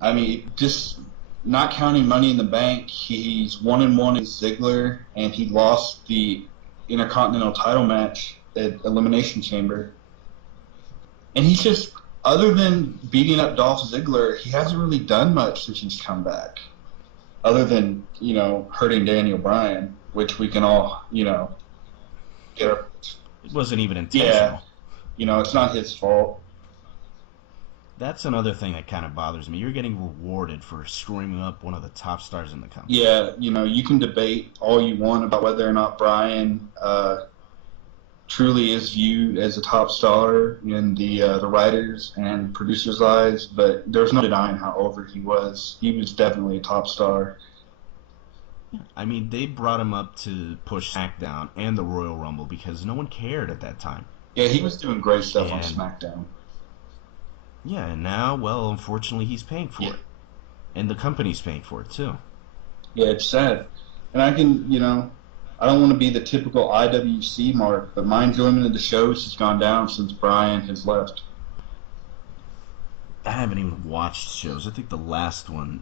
I mean, just not counting Money in the Bank, he's 1-1 with Ziggler, and he lost the Intercontinental title match at Elimination Chamber. And he's just, other than beating up Dolph Ziggler, he hasn't really done much since he's come back. Other than, hurting Daniel Bryan, which we can all, get our... It wasn't even intentional. Yeah, it's not his fault. That's another thing that kind of bothers me. You're getting rewarded for screwing up one of the top stars in the company. Yeah, you can debate all you want about whether or not Bryan truly is viewed as a top star in the writers and producers' eyes, but there's no denying how over he was. He was definitely a top star. I mean, they brought him up to push SmackDown and the Royal Rumble because no one cared at that time. Yeah, he was doing great stuff on SmackDown. Yeah, and now, well, unfortunately, he's paying for it. And the company's paying for it, too. Yeah, it's sad. And I can, I don't want to be the typical IWC mark, but my enjoyment of the shows has gone down since Bryan has left. I haven't even watched shows. I think the last one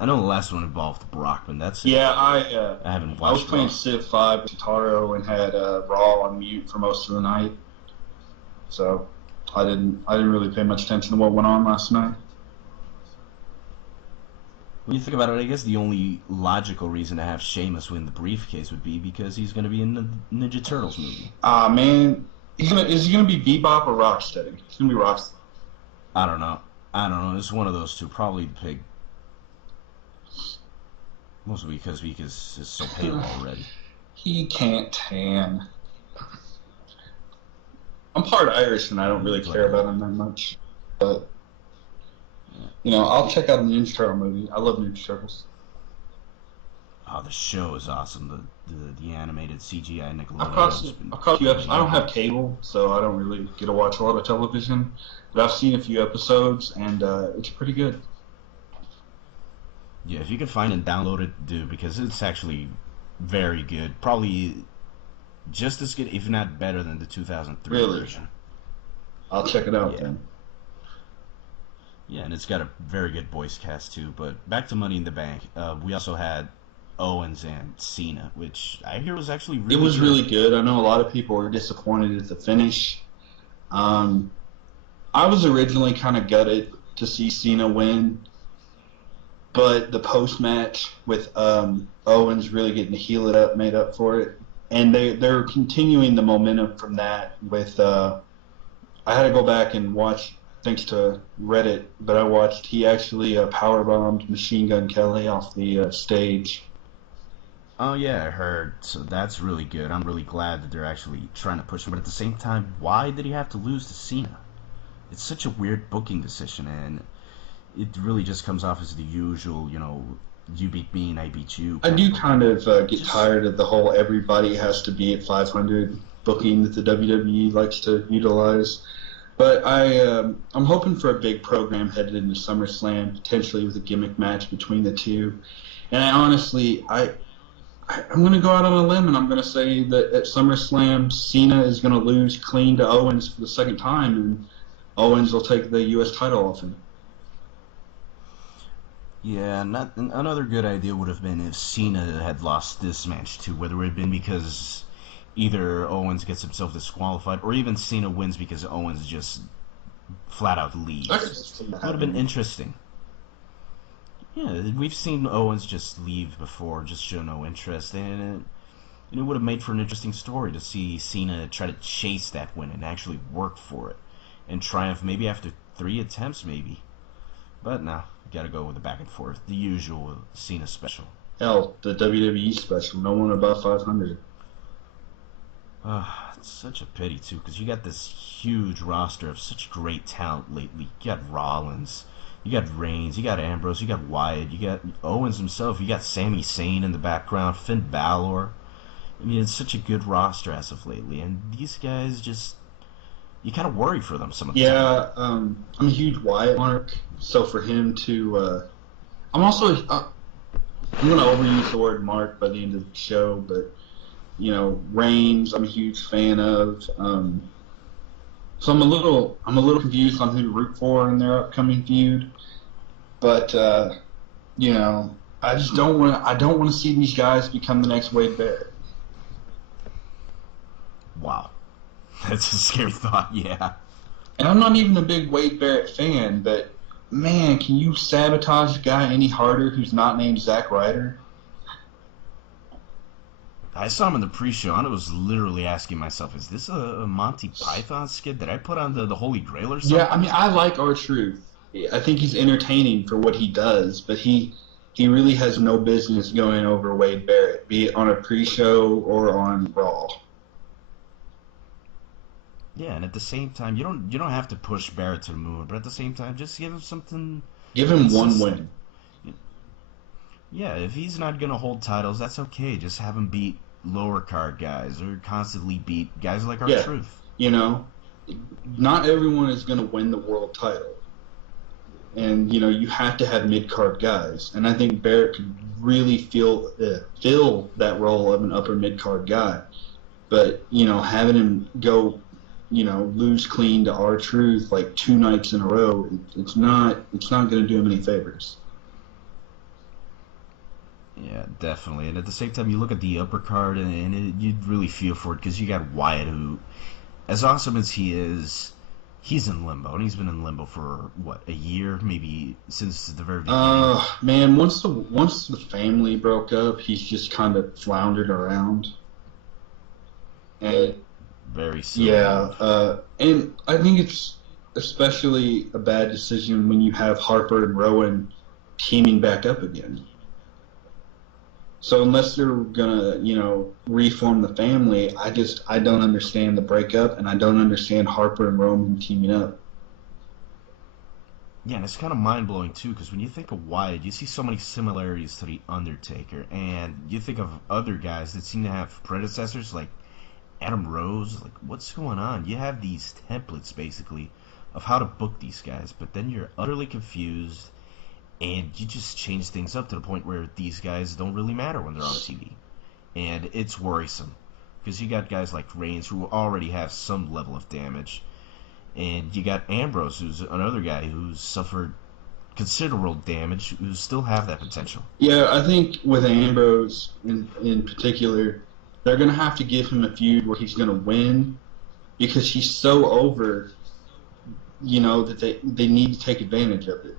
involved Brockman. That's it. Yeah, I haven't watched. I was playing Raw. Civ 5 with Taro and had Raw on mute for most of the night, so I didn't really pay much attention to what went on last night. When you think about it, I guess the only logical reason to have Sheamus win the briefcase would be because he's going to be in the Ninja Turtles movie. Man, is he gonna be Bebop or Rocksteady? He's gonna be Rocksteady. I don't know. It's one of those two. Probably the pig. Mostly because he's so pale already. He can't tan. I'm part Irish and I don't really care about him that much. But, I'll check out the Ninja Turtle movie. I love Ninja Turtles. Oh, the show is awesome. the animated CGI I've Nickelodeon. caught a few episodes. I don't have cable, so I don't really get to watch a lot of television. But I've seen a few episodes, and it's pretty good. Yeah, if you can find and download it, do, because it's actually very good. Probably just as good, if not better, than the 2003 Really? version. I'll check it out Yeah. then. Yeah, and it's got a very good voice cast too. But back to Money in the Bank, we also had Owens and Cena, which I hear was actually really It was good. really good. I know a lot of people were disappointed at the finish. I was originally kind of gutted to see Cena win, but the post match with Owens really getting to heal it up made up for it, and they're continuing the momentum from that. With I had to go back and watch thanks to Reddit, but I watched he actually powerbombed Machine Gun Kelly off the stage. Oh yeah, I heard. So that's really good. I'm really glad that they're actually trying to push him. But at the same time, why did he have to lose to Cena? It's such a weird booking decision, and it really just comes off as the usual, you beat me and I beat you. I do kind of get Just- tired of the whole everybody has to be at 500 booking that the WWE likes to utilize. But I'm hoping for a big program headed into SummerSlam, potentially with a gimmick match between the two. And I'm going to go out on a limb and I'm going to say that at SummerSlam, Cena is going to lose clean to Owens for the second time, and Owens will take the U.S. title off him. Yeah, another good idea would have been if Cena had lost this match too, whether it had been because either Owens gets himself disqualified or even Cena wins because Owens just flat out leaves. I could see that It would have been interesting. Yeah, we've seen Owens just leave before, just show no interest, and it would have made for an interesting story to see Cena try to chase that win and actually work for it and triumph maybe after 3 attempts, maybe. But no, gotta go with the back and forth, the usual Cena special. Hell, the WWE special, no one above 500. It's such a pity too, because you got this huge roster of such great talent lately. You got Rollins, you got Reigns, you got Ambrose, you got Wyatt, you got Owens himself, you got Sami Zayn in the background, Finn Balor. I mean, it's such a good roster as of lately, and these guys just, you kind of worry for them some of the time. Yeah, I'm a huge Wyatt mark, so for him to, I'm also, I'm going to overuse the word mark by the end of the show, but Reigns, I'm a huge fan of. So I'm a little confused on who to root for in their upcoming feud. But I just don't want. I don't want to see these guys become the next Wade Barrett. Wow, that's a scary thought. Yeah. And I'm not even a big Wade Barrett fan, but man, can you sabotage a guy any harder who's not named Zack Ryder? I saw him in the pre-show, and I was literally asking myself, is this a Monty Python skit? Did I put on the Holy Grail or something? Yeah, I mean, I like R-Truth. I think he's entertaining for what he does, but he really has no business going over Wade Barrett, be it on a pre-show or on Raw. Yeah, and at the same time, you don't have to push Barrett to the moon, but at the same time, just give him something. Give him one consistent. win. Yeah, if he's not gonna hold titles, that's okay. Just have him beat lower card guys or constantly beat guys like R-Truth. Not everyone is going to win the world title. And, you have to have mid-card guys. And I think Barrett could really fill that role of an upper mid-card guy. But, having him go, lose clean to R-Truth like 2 nights in a row, it's not going to do him any favors. Yeah, definitely. And at the same time, you look at the upper card, and you'd really feel for it because you got Wyatt, who, as awesome as he is, he's in limbo, and he's been in limbo for what, a year, maybe since the very beginning. Man, once the family broke up, he's just kind of floundered around. And Very soon. yeah, and I think it's especially a bad decision when you have Harper and Rowan teaming back up again. So unless they're gonna, reform the family, I don't understand the breakup, and I don't understand Harper and Roman teaming up. Yeah, and it's kind of mind blowing too, because when you think of Wyatt, you see so many similarities to the Undertaker, and you think of other guys that seem to have predecessors like Adam Rose. Like, what's going on? You have these templates basically of how to book these guys, but then you're utterly confused, and you just change things up to the point where these guys don't really matter when they're on TV, and it's worrisome because you got guys like Reigns who already have some level of damage, and you got Ambrose, who's another guy who's suffered considerable damage, who still have that potential. Yeah, I think with Ambrose in particular, they're going to have to give him a feud where he's going to win because he's so over, that they need to take advantage of it.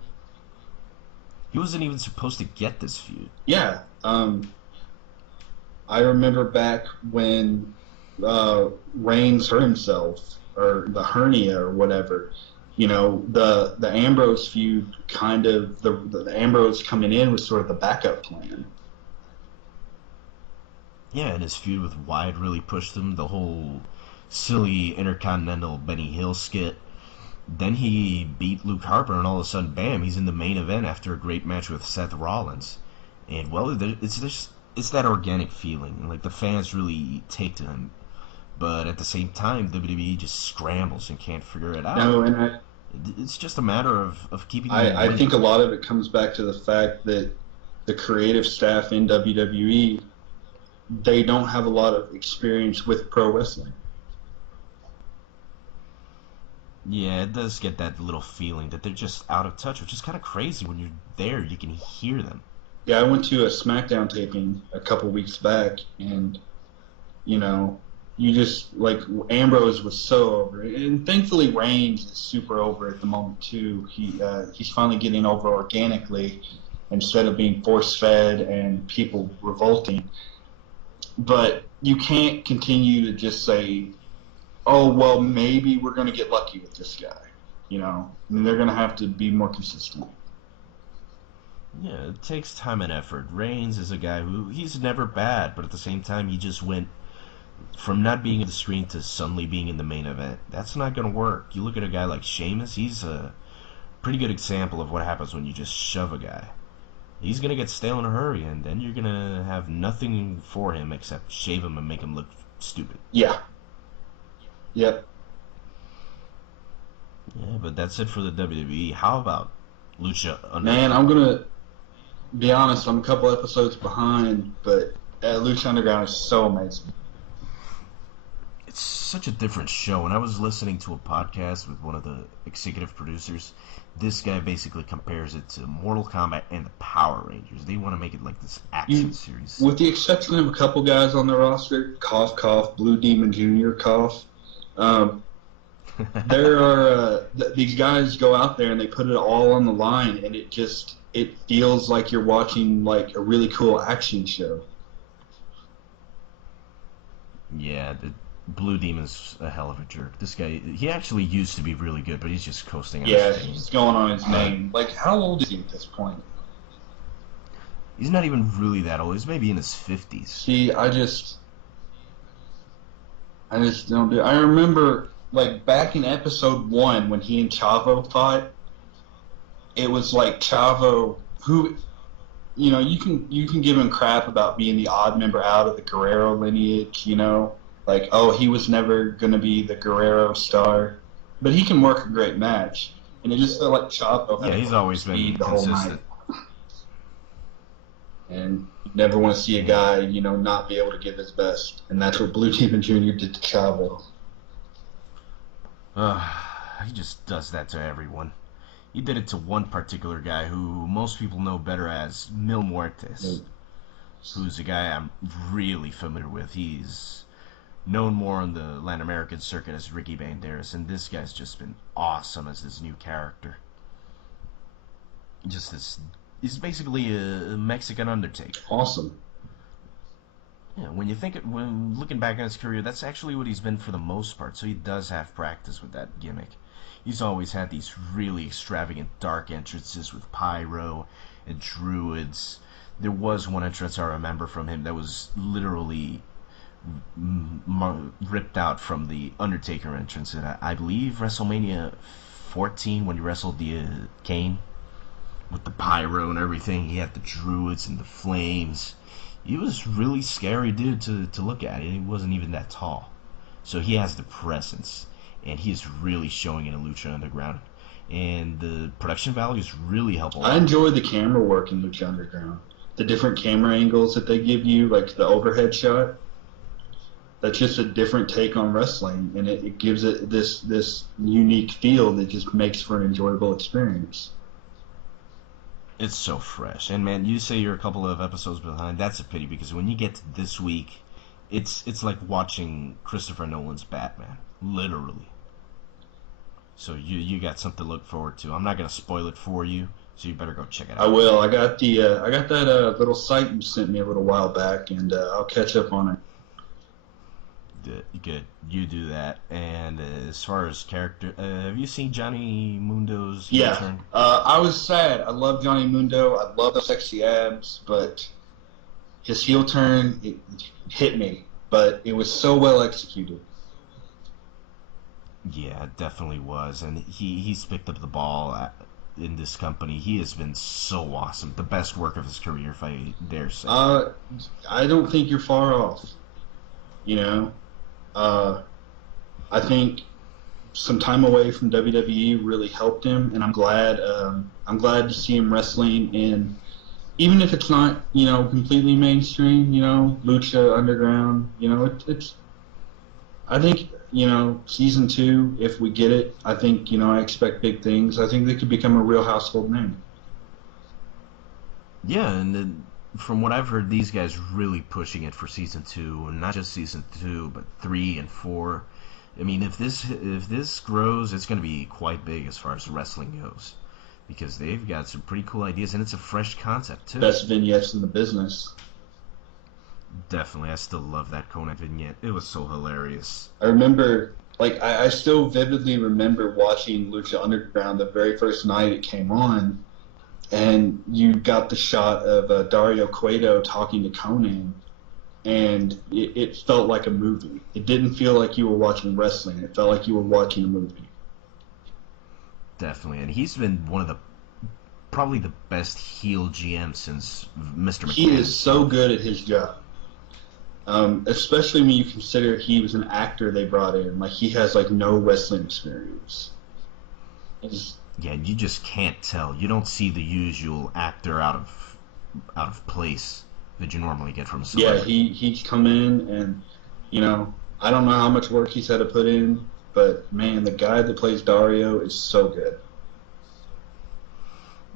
He wasn't even supposed to get this feud. Yeah, I remember back when Reigns hurt himself or the hernia or whatever. The Ambrose feud kind of the Ambrose coming in was sort of the backup plan. Yeah, and his feud with Wyatt really pushed him. The whole silly Intercontinental Benny Hill skit. Then he beat Luke Harper, and all of a sudden, bam, he's in the main event after a great match with Seth Rollins. And well, it's that organic feeling, like the fans really take to him. But at the same time, WWE just scrambles and can't figure it out. No, and It's just a matter of keeping them I winning. think a lot of it comes back to the fact that the creative staff in WWE, they don't have a lot of experience with pro wrestling. Yeah, it does get that little feeling that they're just out of touch, which is kind of crazy. When you're there, you can hear them. Yeah, I went to a SmackDown taping a couple weeks back, and you just like Ambrose was so over, and thankfully Reigns is super over at the moment too. He's finally getting over organically instead of being force fed and people revolting. But you can't continue to just say, "Oh well, maybe we're going to get lucky with this guy." I mean, they're going to have to be more consistent. Yeah, it takes time and effort. Reigns is a guy who he's never bad, but at the same time, he just went from not being in the screen to suddenly being in the main event. That's not going to work. You look at a guy like Sheamus, he's a pretty good example of what happens when you just shove a guy. He's going to get stale in a hurry, and then you're going to have nothing for him except shave him and make him look stupid. Yeah. Yep. Yeah, but that's it for the WWE. How about Lucha Underground? Man, I'm gonna be honest. I'm a couple episodes behind, but Lucha Underground is so amazing. It's such a different show, and I was listening to a podcast with one of the executive producers. This guy basically compares it to Mortal Kombat and the Power Rangers. They want to make it like this action series. With the exception of a couple guys on the roster, cough, cough, Blue Demon Jr., cough. There are these guys go out there and they put it all on the line, and it feels like you're watching like a really cool action show. Yeah, the Blue Demon's a hell of a jerk. This guy, he actually used to be really good, but he's just coasting on Yeah, his fame. it's going on his name. Like, how old is he at this point? He's not even really that old. He's maybe in his 50s. See, I just don't do. I remember like back in episode 1 when he and Chavo fought. It was like Chavo, who, you can give him crap about being the odd member out of the Guerrero lineage. Like, oh, he was never gonna be the Guerrero star, but he can work a great match. And it just felt like Chavo. Yeah, he's always been the whole night. consistent. And you never want to see a guy, not be able to give his best. And that's what Blue Demon Jr. did to Chavo. He just does that to everyone. He did it to one particular guy who most people know better as Mil Muertes, who's a guy I'm really familiar with. He's known more on the Latin American circuit as Ricky Banderas, and this guy's just been awesome as this new character. He's basically a Mexican Undertaker. Awesome. Yeah, when looking back on his career, that's actually what he's been for the most part. So he does have practice with that gimmick. He's always had these really extravagant dark entrances with pyro and druids. There was one entrance I remember from him that was literally ripped out from the Undertaker entrance at, I believe, WrestleMania 14 when he wrestled the Kane with the pyro and everything. He had the druids and the flames. He was really scary dude to look at. He wasn't even that tall. So he has the presence, and he is really showing it in Lucha Underground. And the production values really help a lot. I enjoy the camera work in Lucha Underground. The different camera angles that they give you, like the overhead shot. That's just a different take on wrestling, and it gives it this unique feel that just makes for an enjoyable experience. It's so fresh. And man, you say you're a couple of episodes behind. That's a pity, because when you get to this week, it's like watching Christopher Nolan's Batman, literally. So you got something to look forward to. I'm not gonna spoil it for you, so you better go check it out. I will. I got that little site you sent me a little while back, and I'll catch up on it. Good. You do that. And as far as character, have you seen Johnny Mundo's Yeah. return? I was sad. I love Johnny Mundo. I love the sexy abs, but his heel turn, it hit me. But it was so well executed. Yeah, it definitely was. And he's picked up the ball in this company. He has been so awesome. The best work of his career, if I dare say. I don't think you're far off. You know? I think some time away from WWE really helped him, and I'm glad to see him wrestling in, even if it's not, completely mainstream, Lucha Underground, it's I think, season 2, if we get it, I think, I expect big things. I think they could become a real household name. Yeah, and from what I've heard, these guys really pushing it for season 2, and not just season 2, but 3 and 4. I mean, if this grows, it's going to be quite big as far as wrestling goes, because they've got some pretty cool ideas, and it's a fresh concept too. Best vignettes in the business. Definitely, I still love that Conan vignette. It was so hilarious. I remember, I still vividly remember watching Lucha Underground the very first night it came on. And you got the shot of Dario Cueto talking to Conan, and it felt like a movie. It didn't feel like you were watching wrestling. It felt like you were watching a movie. Definitely, and he's been one of probably the best heel GM since Mr. McMahon. He is so good at his job. Especially when you consider he was an actor they brought in. Like, he has, no wrestling experience. Yeah, you just can't tell. You don't see the usual actor out of place that you normally get from a celebrity. Yeah, he's come in, and I don't know how much work he's had to put in, but man, the guy that plays Dario is so good.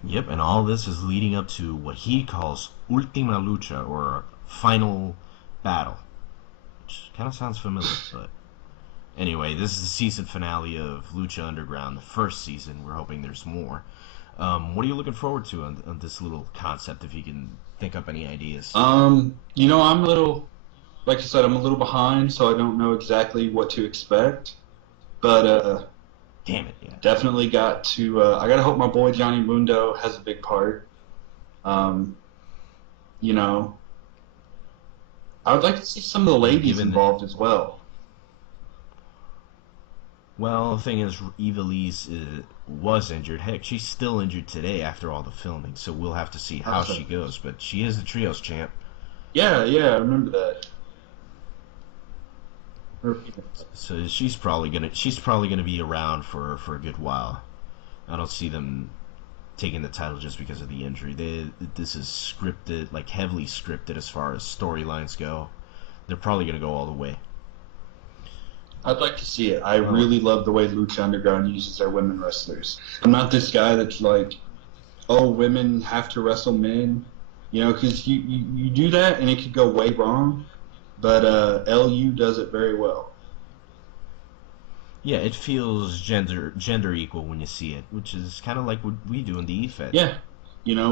Yep, and all this is leading up to what he calls Ultima Lucha, or Final Battle, which kind of sounds familiar, but anyway, this is the season finale of Lucha Underground, the first season. We're hoping there's more. What are you looking forward to on this little concept, if you can think up any ideas? I'm a little, like I said, I'm a little behind, so I don't know exactly what to expect. But Damn it, yeah. Definitely got to. I gotta hope my boy Johnny Mundo has a big part. I would like to see some of the ladies involved as well. Well, the thing is, Evilise was injured. Heck, she's still injured today after all the filming, so we'll have to see how she goes. But she is the trios champ. Yeah, I remember that. So she's probably gonna be around for a good while. I don't see them taking the title just because of the injury. This is scripted, heavily scripted as far as storylines go. They're probably gonna go all the way. I'd like to see it. I really love the way Lucha Underground uses their women wrestlers. I'm not this guy that's like, oh, women have to wrestle men, because you do that and it could go way wrong. But LU does it very well. Yeah, it feels gender equal when you see it, which is kind of like what we do in the EFED. Yeah,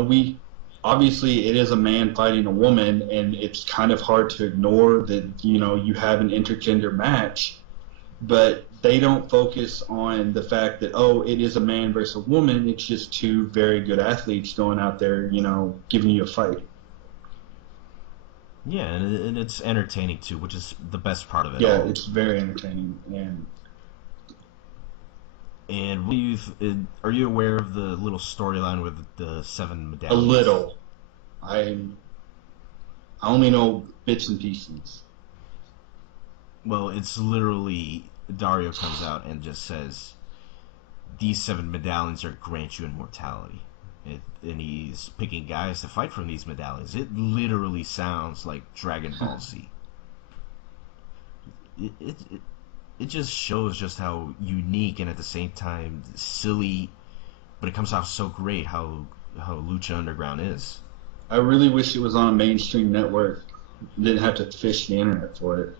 we obviously it is a man fighting a woman, and it's kind of hard to ignore that you have an intergender match, but they don't focus on the fact that it is a man versus a woman. It's just two very good athletes going out there, giving you a fight. Yeah, and it's entertaining too, which is the best part of it. Yeah, it's very entertaining, And are you aware of the little storyline with the 7 A medallions? little. I only know bits and pieces. Well, it's literally Dario comes out and just says, "These 7 medallions are grant you immortality." And he's picking guys to fight from these medallions. It literally sounds like Dragon Ball Z. It just shows just how unique and at the same time silly, but it comes out so great how Lucha Underground is. I really wish it was on a mainstream network. Didn't have to fish the internet for it.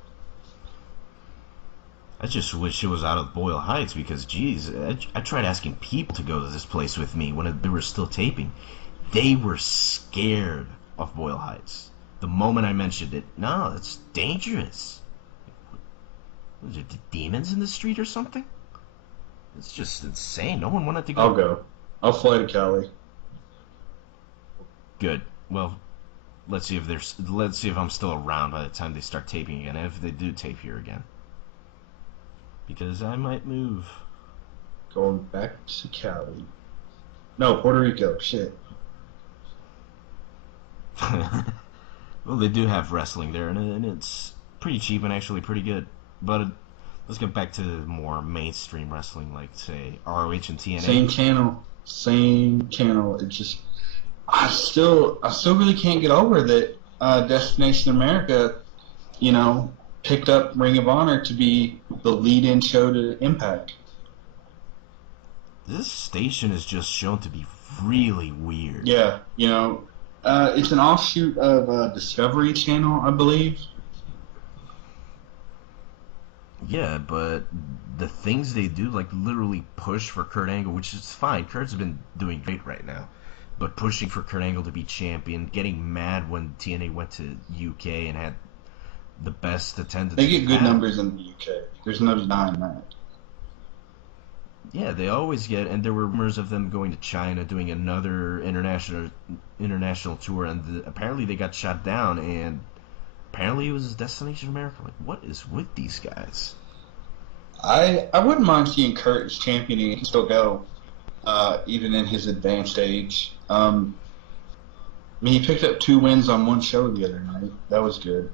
I just wish it was out of Boyle Heights because, geez, I tried asking people to go to this place with me when they were still taping. They were scared of Boyle Heights. The moment I mentioned it, no, it's dangerous. Was it the demons in the street or something? It's just insane. No one wanted to go. I'll go. I'll fly to Cali. Good. Well, let's see if I'm still around by the time they start taping again, and if they do tape here again. Because I might move. Going back to Cali. No, Puerto Rico. Shit. Well, they do have wrestling there, and it's pretty cheap and actually pretty good. But let's get back to more mainstream wrestling, like, say, ROH and TNA. Same channel. It just, I still really can't get over that Destination America, picked up Ring of Honor to be the lead-in show to Impact. This station is just shown to be really weird. Yeah, it's an offshoot of Discovery Channel, I believe. Yeah, but the things they do, like literally push for Kurt Angle, which is fine. Kurt's been doing great right now. But pushing for Kurt Angle to be champion, getting mad when TNA went to UK and had the best attendance. They get good numbers in the UK. There's no denying that. Yeah, they always get, and there were rumors of them going to China, doing another international tour, and apparently they got shot down, and apparently it was Destination America. Like, what is with these guys? I wouldn't mind seeing Kurt as champion. He can still go, even in his advanced age. He picked up 2 wins on one show the other night. That was good.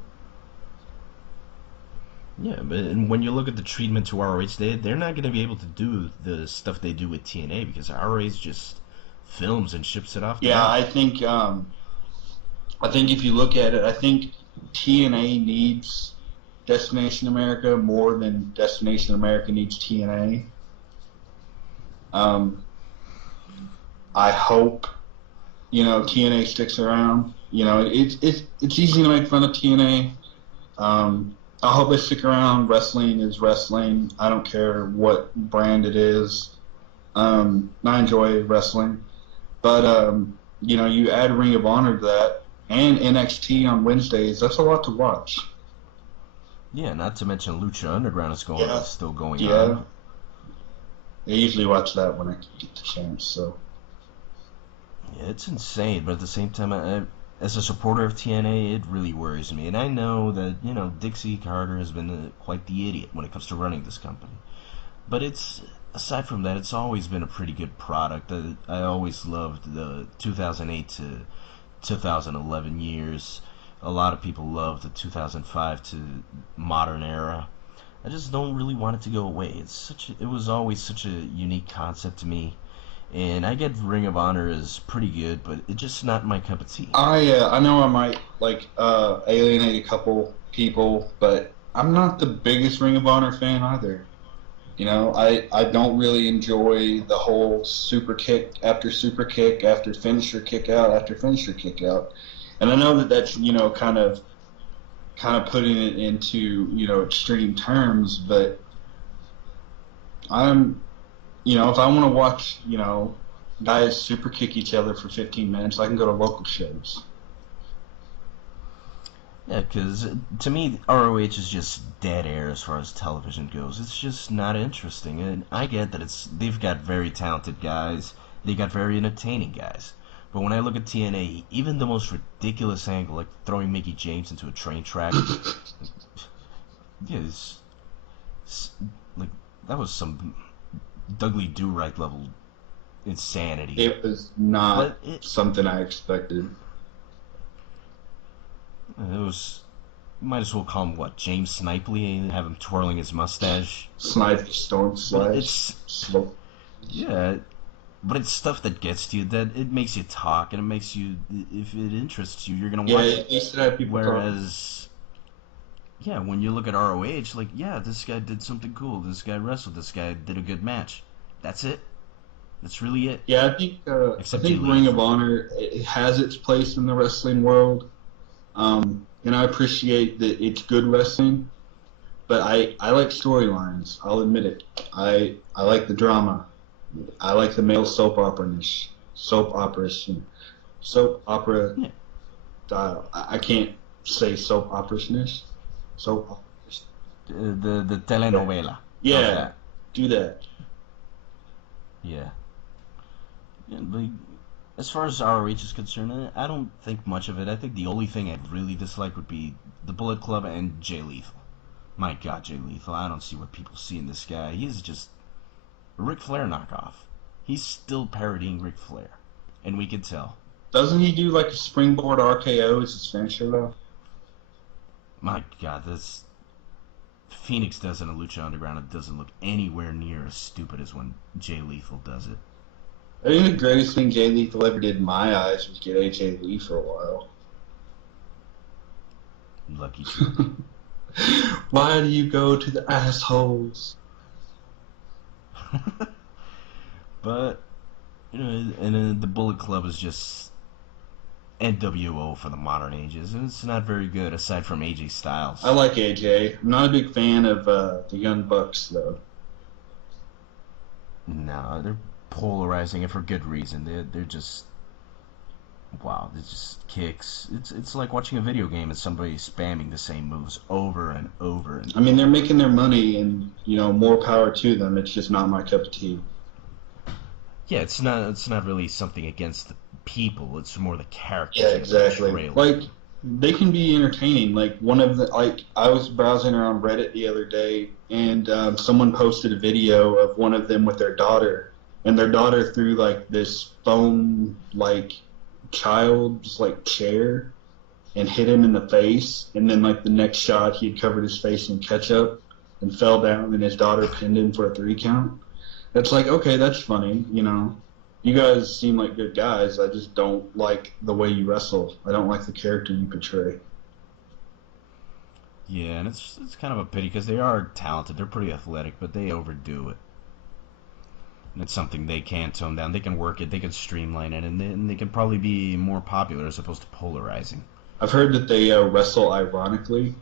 Yeah, but when you look at the treatment to ROH, they're not going to be able to do the stuff they do with TNA because ROH just films and ships it off. Yeah, I think if you look at it, I think TNA needs Destination America more than Destination America needs TNA. I hope TNA sticks around. It's easy to make fun of TNA. I hope they stick around. Wrestling is wrestling. I don't care what brand it is. I enjoy wrestling. But, you add Ring of Honor to that and NXT on Wednesdays, that's a lot to watch. Yeah, not to mention Lucha Underground is still going on. Yeah. I usually watch that when I get the chance, so. Yeah, it's insane, but at the same time, as a supporter of TNA, it really worries me. And I know that, Dixie Carter has been quite the idiot when it comes to running this company. But aside from that, it's always been a pretty good product. I always loved the 2008 to 2011 years. A lot of people love the 2005 to modern era. I just don't really want it to go away. It was always such a unique concept to me. And I get Ring of Honor is pretty good, but it's just not my cup of tea. I know I might alienate a couple people, but I'm not the biggest Ring of Honor fan either. I don't really enjoy the whole super kick after finisher kick out after finisher kick out. And I know that that's kind of putting it into extreme terms, but if I want to watch guys super kick each other for 15 minutes, I can go to local shows. Yeah, because to me, ROH is just dead air as far as television goes. It's just not interesting. And I get that they've got very talented guys. They got very entertaining guys. But when I look at TNA, even the most ridiculous angle, like throwing Mickey James into a train track, that was some Dudley Do-Right level insanity. It was not But something I expected. it was, you might as well call him, what, James Snipely, and have him twirling his mustache. Snipe, Storm But Slash, it's, Slow. yeah, but it's stuff that gets to you, that it makes you talk, and it makes you, if it interests you, you're going to Yeah, watch at it. least it had people talking. Whereas, yeah, when you look at ROH, like, yeah, this guy did something cool, this guy wrestled, this guy did a good match. That's it. That's really it. Yeah, I Except think Jay Ring Lethal. of Honor, it has its place in the wrestling world, and I appreciate that it's good wrestling. But I like storylines. I'll admit it. I like the drama. I like the male soap opera-ish, soap opera Yeah. style. I can't say soap opera-ish. Soap opera. The telenovela. How's Yeah, that? do that. Yeah. Yeah, like, as far as ROH is concerned, I don't think much of it. I think the only thing I'd really dislike would be the Bullet Club and Jay Lethal. My God, Jay Lethal, I don't see what people see in this guy. He is just a Ric Flair knockoff. He's still parodying Ric Flair, and we can tell. Doesn't he do like a springboard RKO as his finisher though? My God, this Phoenix does in a Lucha Underground. It doesn't look anywhere near as stupid as when Jay Lethal does it. I think the greatest thing Jay Lethal ever did in my eyes was get AJ Lee for a while. Lucky trip. Why do you go to the assholes? But, you know, and then the Bullet Club is just NWO for the modern ages, and it's not very good aside from AJ Styles. I like AJ. I'm not a big fan of the Young Bucks though. No, they're polarizing it for good reason. They're just, wow, they're just kicks. It's like watching a video game and somebody spamming the same moves over and over. I mean, they're making their money, and more power to them. It's just not my cup of tea. Yeah, it's not really something against the people. It's more the characters. Yeah, exactly. Like, they can be entertaining. Like, I was browsing around Reddit the other day, and someone posted a video of one of them with their daughter, and their daughter threw like this foam child's chair and hit him in the face, and then the next shot he had covered his face in ketchup and fell down, and his daughter pinned him for a 3 count. It's like, okay, that's funny, You guys seem like good guys. I just don't like the way you wrestle. I don't like the character you portray. Yeah, and it's kind of a pity because they are talented. They're pretty athletic, but they overdo it. And it's something they can tone down. They can work it. They can streamline it, and they can probably be more popular as opposed to polarizing. I've heard that they wrestle ironically.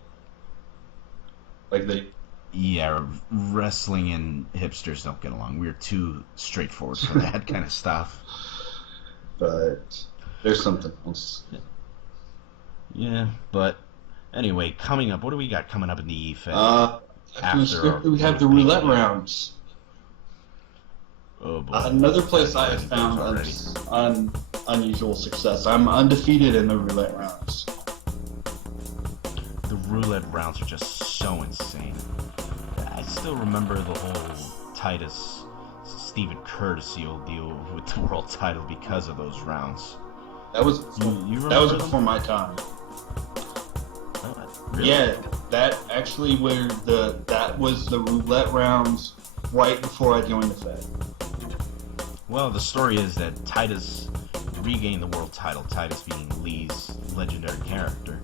Yeah, wrestling and hipsters don't get along. We're too straightforward for that kind of stuff. But there's something else. Yeah, but anyway, coming up, what do we got coming up in the Fed? After we have the roulette rounds. Oh boy. Another place I have found unusual success. I'm undefeated in the roulette rounds. The roulette rounds are just so insane. I still remember the whole Titus Stephen Curtis deal with the world title because of those rounds. That was them? before my time. Really? Yeah, that was the roulette rounds right before I joined the Fed. Well, the story is that Titus regained the world title, Titus being Lee's legendary character.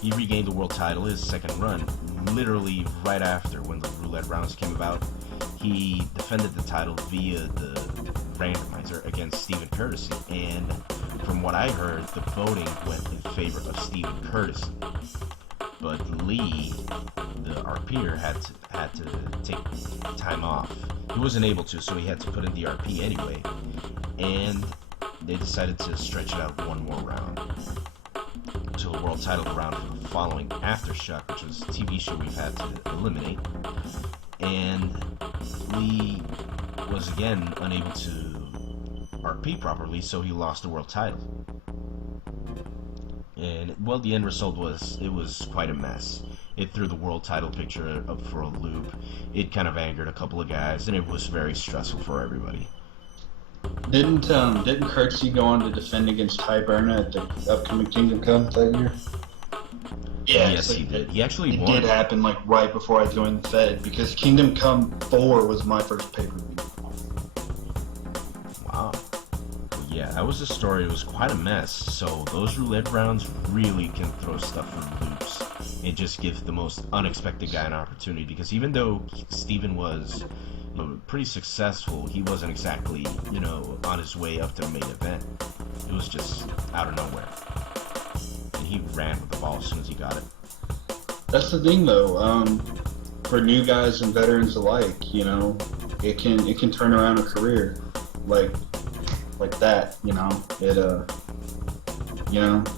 He regained the world title, his second run, literally right after when the roulette rounds came about. He defended the title via the randomizer against Stephen Curtis, and from what I heard, the voting went in favor of Stephen Curtis. But Lee, the RPer, had to take time off. He wasn't able to, so he had to put in the RP anyway. And they decided to stretch it out one more round until the world title round for the following Aftershock, which was a TV show we've had to eliminate. And Lee was again unable to RP properly, so he lost the world title. And well, the end result was quite a mess. it threw the world title picture up for a loop. It kind of angered a couple of guys, and it was very stressful for everybody. Didn't Kirksey go on to defend against Ty Burna at the upcoming Kingdom Come that year? Yeah, Yes, he did. He actually it won. did happen like right before I joined the Fed because Kingdom Come 4 was my first pay-per-view. Wow. Yeah, that was a story. It was quite a mess. So those roulette rounds really can throw stuff for loops. It just gives the most unexpected guy an opportunity, because even though Steven was pretty successful, he wasn't exactly, on his way up to the main event. It was just out of nowhere. And he ran with the ball as soon as he got it. That's the thing, though. For new guys and veterans alike, it can turn around a career like that.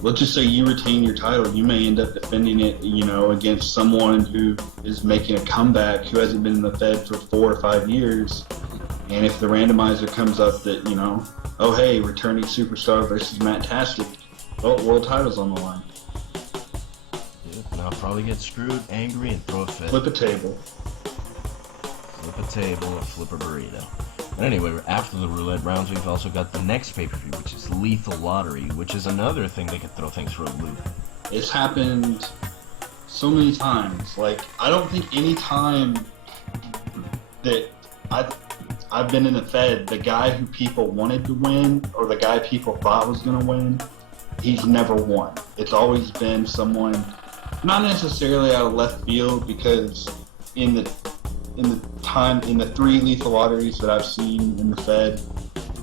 Let's just say you retain your title, you may end up defending it, against someone who is making a comeback who hasn't been in the Fed for 4 or 5 years. And if the randomizer comes up that, oh hey, returning superstar versus Matt Tastic, well, world title's on the line. And I'll probably get screwed, angry, and throw a fit. Flip a table. Flip a table or flip a burrito. But anyway, after the roulette rounds, we've also got the next pay-per-view, which is Lethal Lottery, which is another thing that could throw things for a loop. It's happened so many times. Like, I don't think any time that I've been in the Fed, the guy who people wanted to win or the guy people thought was going to win, he's never won. It's always been someone, not necessarily out of left field, because in the 3 Lethal Lotteries that I've seen in the Fed,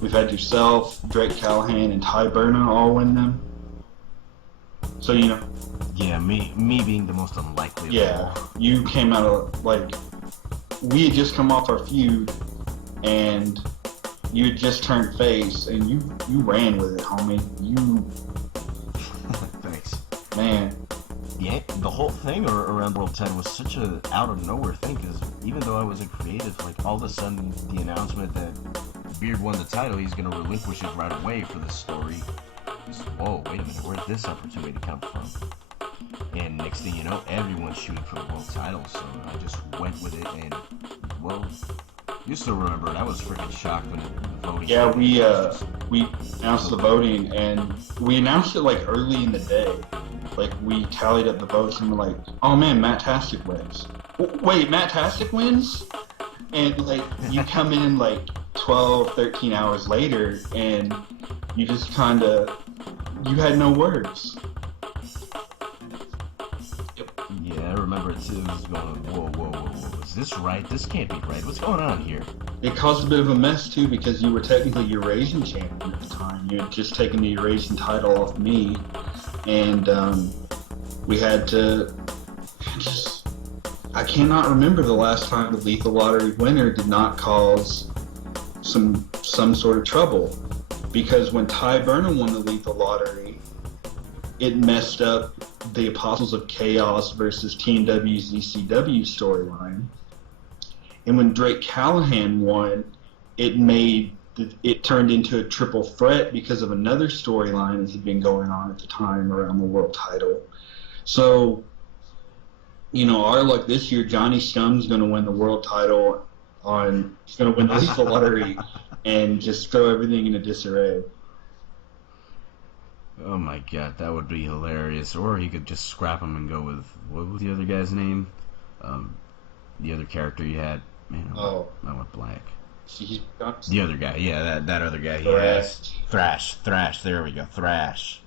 we've had yourself, Drake Callahan, and Ty Burna all win them. So, Yeah, me being the most unlikely of them all. You came out of, we had just come off our feud, and you had just turned face, and you ran with it, homie. Thanks. Man. Yeah, the whole thing around World 10 was such a out of nowhere thing, because even though I wasn't creative, all of a sudden the announcement that Beard won the title, he's going to relinquish it right away for this story. Just, whoa, wait a minute, where'd this opportunity come from? And next thing you know, everyone's shooting for the world title, so I just went with it, and, well, you still remember it. I was freaking shocked when the voting. Yeah, we announced the voting, and we announced it early in the day. We tallied up the votes and we're like, oh man, Matt Tastic wins. Wait, Matt Tastic wins? And you come in 12, 13 hours later, and you just you had no words. Yeah, I remember it too. It was going, whoa, is this right? This can't be right. What's going on here? It caused a bit of a mess too, because you were technically Eurasian champion at the time. You had just taken the Eurasian title off me, and we had to I cannot remember the last time the Lethal Lottery winner did not cause some sort of trouble, because when Ty Burna won the Lethal Lottery, it messed up the Apostles of Chaos versus Team WZCW storyline. And when Drake Callahan won, it turned into a triple threat because of another storyline that had been going on at the time around the world title. So, our luck this year, Johnny Scum's going to win the world title he's going to win the Lethal Lottery and just throw everything into disarray. Oh my god, that would be hilarious. Or he could just scrap him and go with, what was the other guy's name? The other character you had. Man, I went blank. The other guy, yeah, that other guy. Thrash, there we go, Thrash.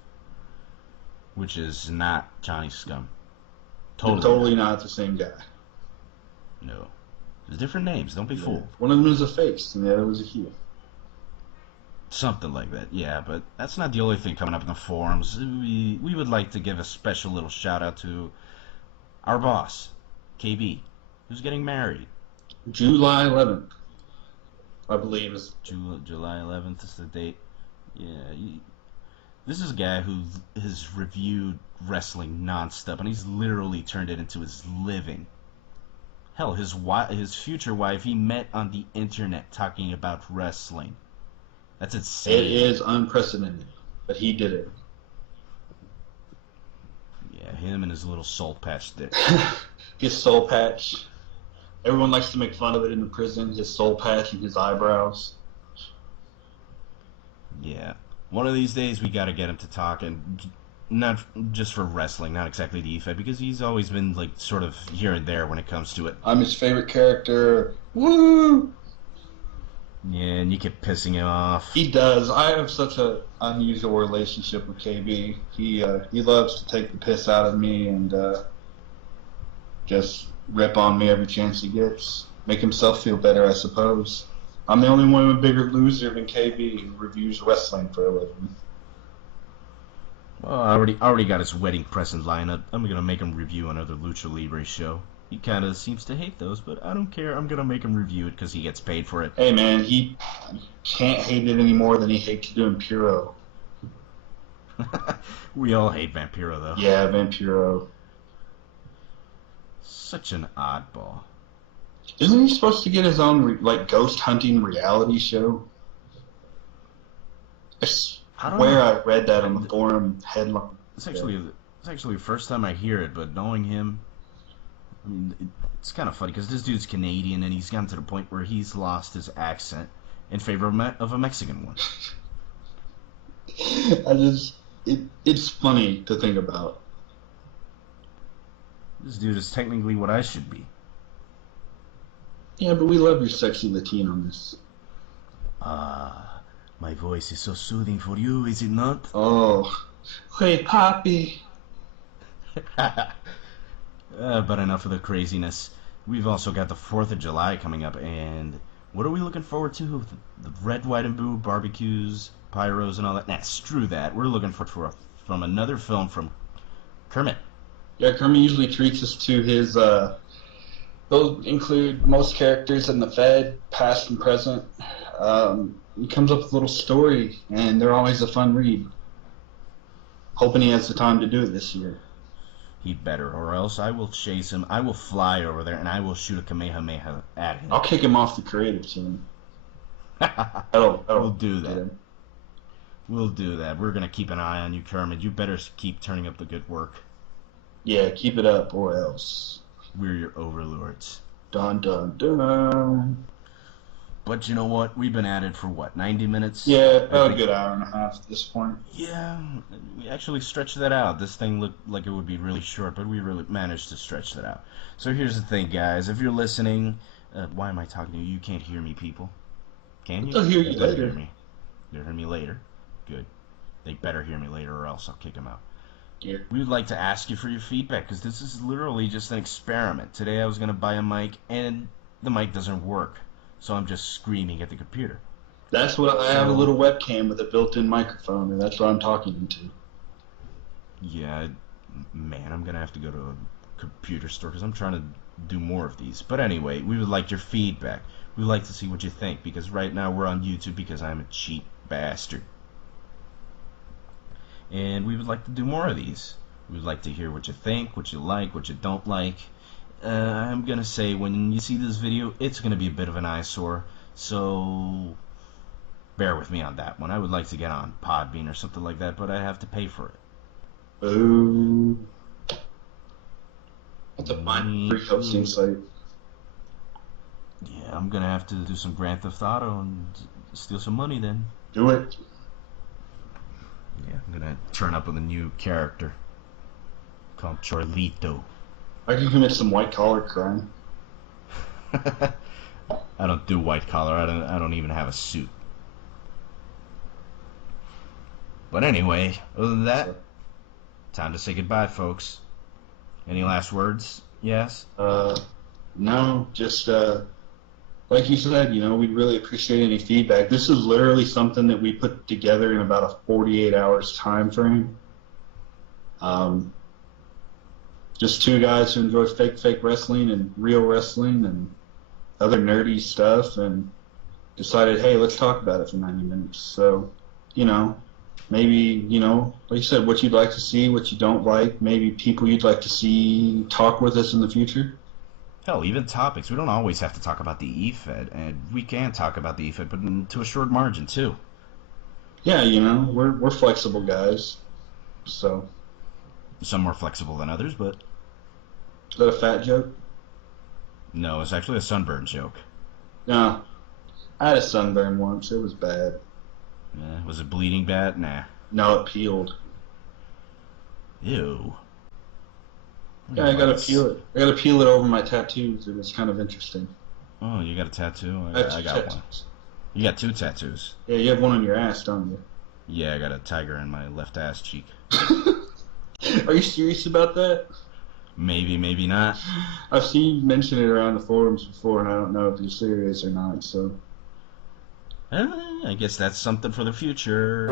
Which is not Johnny Scum. Totally not the same guy. No. There's different names, don't be fooled. One of them was a face, and the other was a heel. Something like that, yeah, but that's not the only thing coming up in the forums. We would like to give a special little shout out to our boss, KB, who's getting married. July 11th, I believe. July 11th is the date. Yeah, this is a guy who has reviewed wrestling nonstop, and he's literally turned it into his living. Hell, his future wife, he met on the internet talking about wrestling. That's insane. It is unprecedented, but he did it. Yeah, him and his little soul patch stick. His soul patch. Everyone likes to make fun of it in the prison. His soul patch and his eyebrows. Yeah. One of these days we got to get him to talk, and not just for wrestling, not exactly the EFED, because he's always been like sort of here and there when it comes to it. I'm his favorite character. Woo! Yeah, and you keep pissing him off. He does. I have such an unusual relationship with KB. He loves to take the piss out of me and just rip on me every chance he gets. Make himself feel better, I suppose. I'm the only one with a bigger loser than KB who reviews wrestling for a living. Well, I already got his wedding present lineup. I'm gonna make him review another Lucha Libre show. He kind of seems to hate those, but I don't care. I'm gonna make him review it because he gets paid for it. Hey man, he can't hate it any more than he hates doing Puro. We all hate Vampiro, though. Yeah, Vampiro. Such an oddball. Isn't he supposed to get his own ghost hunting reality show? I swear I read that on the forum headline. It's actually the first time I hear it, but knowing him, I mean, it's kind of funny because this dude's Canadian and he's gotten to the point where he's lost his accent in favor of a Mexican one. It's funny to think about. This dude is technically what I should be. Yeah, but we love your sexy Latinos. My voice is so soothing for you, is it not? Oh, hey, Poppy. But enough of the craziness. We've also got the 4th of July coming up, and what are we looking forward to? The red, white, and blue barbecues, pyros, and all that? Nah, screw that. We're looking from another film from Kermit. Yeah, Kermit usually treats us to his, those include most characters in the Fed, past and present. He comes up with a little story, and they're always a fun read. Hoping he has the time to do it this year. He better, or else I will chase him. I will fly over there, and I will shoot a Kamehameha at him. I'll kick him off the creative team. We'll do that. We'll do that. We're going to keep an eye on you, Kermit. You better keep turning up the good work. Yeah, keep it up, or else. We're your overlords. Dun, dun, dun. But you know what? We've been at it for, 90 minutes? Yeah, about a good hour and a half at this point. Yeah, we actually stretched that out. This thing looked like it would be really short, but we really managed to stretch that out. So here's the thing, guys. If you're listening, why am I talking to you? You can't hear me, people. Can you? They'll hear you later. They'll hear me later. Good. They better hear me later or else I'll kick them out. Yeah. We would like to ask you for your feedback because this is literally just an experiment. Today I was going to buy a mic and the mic doesn't work. So I'm just screaming at the computer. That's what I have, a little webcam with a built-in microphone, and that's what I'm talking into. Yeah, man, I'm going to have to go to a computer store because I'm trying to do more of these. But anyway, we would like your feedback. We'd like to see what you think because right now we're on YouTube because I'm a cheap bastard. And we would like to do more of these. We would like to hear what you think, what you like, what you don't like. I'm going to say when you see this video, it's going to be a bit of an eyesore. So bear with me on that one. I would like to get on Podbean or something like that, but I have to pay for it. Ooh. That's a fine free hosting site. Yeah, I'm going to have to do some Grand Theft Auto and steal some money then. Do it. Yeah, I'm going to turn up with a new character called Chorlito. I can commit some white-collar crime. I don't do white collar. I don't even have a suit. But anyway, other than that, time to say goodbye, folks. Any last words? Yes? No, just like you said, we'd really appreciate any feedback. This is literally something that we put together in about a 48 hours time frame. Just two guys who enjoy fake wrestling and real wrestling and other nerdy stuff, and decided, hey, let's talk about it for 90 minutes. So, maybe, like you said, what you'd like to see, what you don't like, maybe people you'd like to see talk with us in the future. Hell, even topics. We don't always have to talk about the EFED, and we can talk about the EFED, but to a short margin, too. Yeah, we're flexible guys, so... Some more flexible than others, but Is that a fat joke? no, it's actually a sunburn joke. No. I had a sunburn once. It was bad. Was it bleeding bad? Nah. No, it peeled. Ew. Yeah, I gotta peel it. I gotta peel it over my tattoos, and it's kind of interesting. Oh, you got a tattoo? I have I two got one. tattoos. You got 2 tattoos. Yeah, you have one on your ass, don't you? Yeah, I got a tiger in my left ass cheek. Are you serious about that? Maybe, maybe not. I've seen you mention it around the forums before, and I don't know if you're serious or not, so... I guess that's something for the future.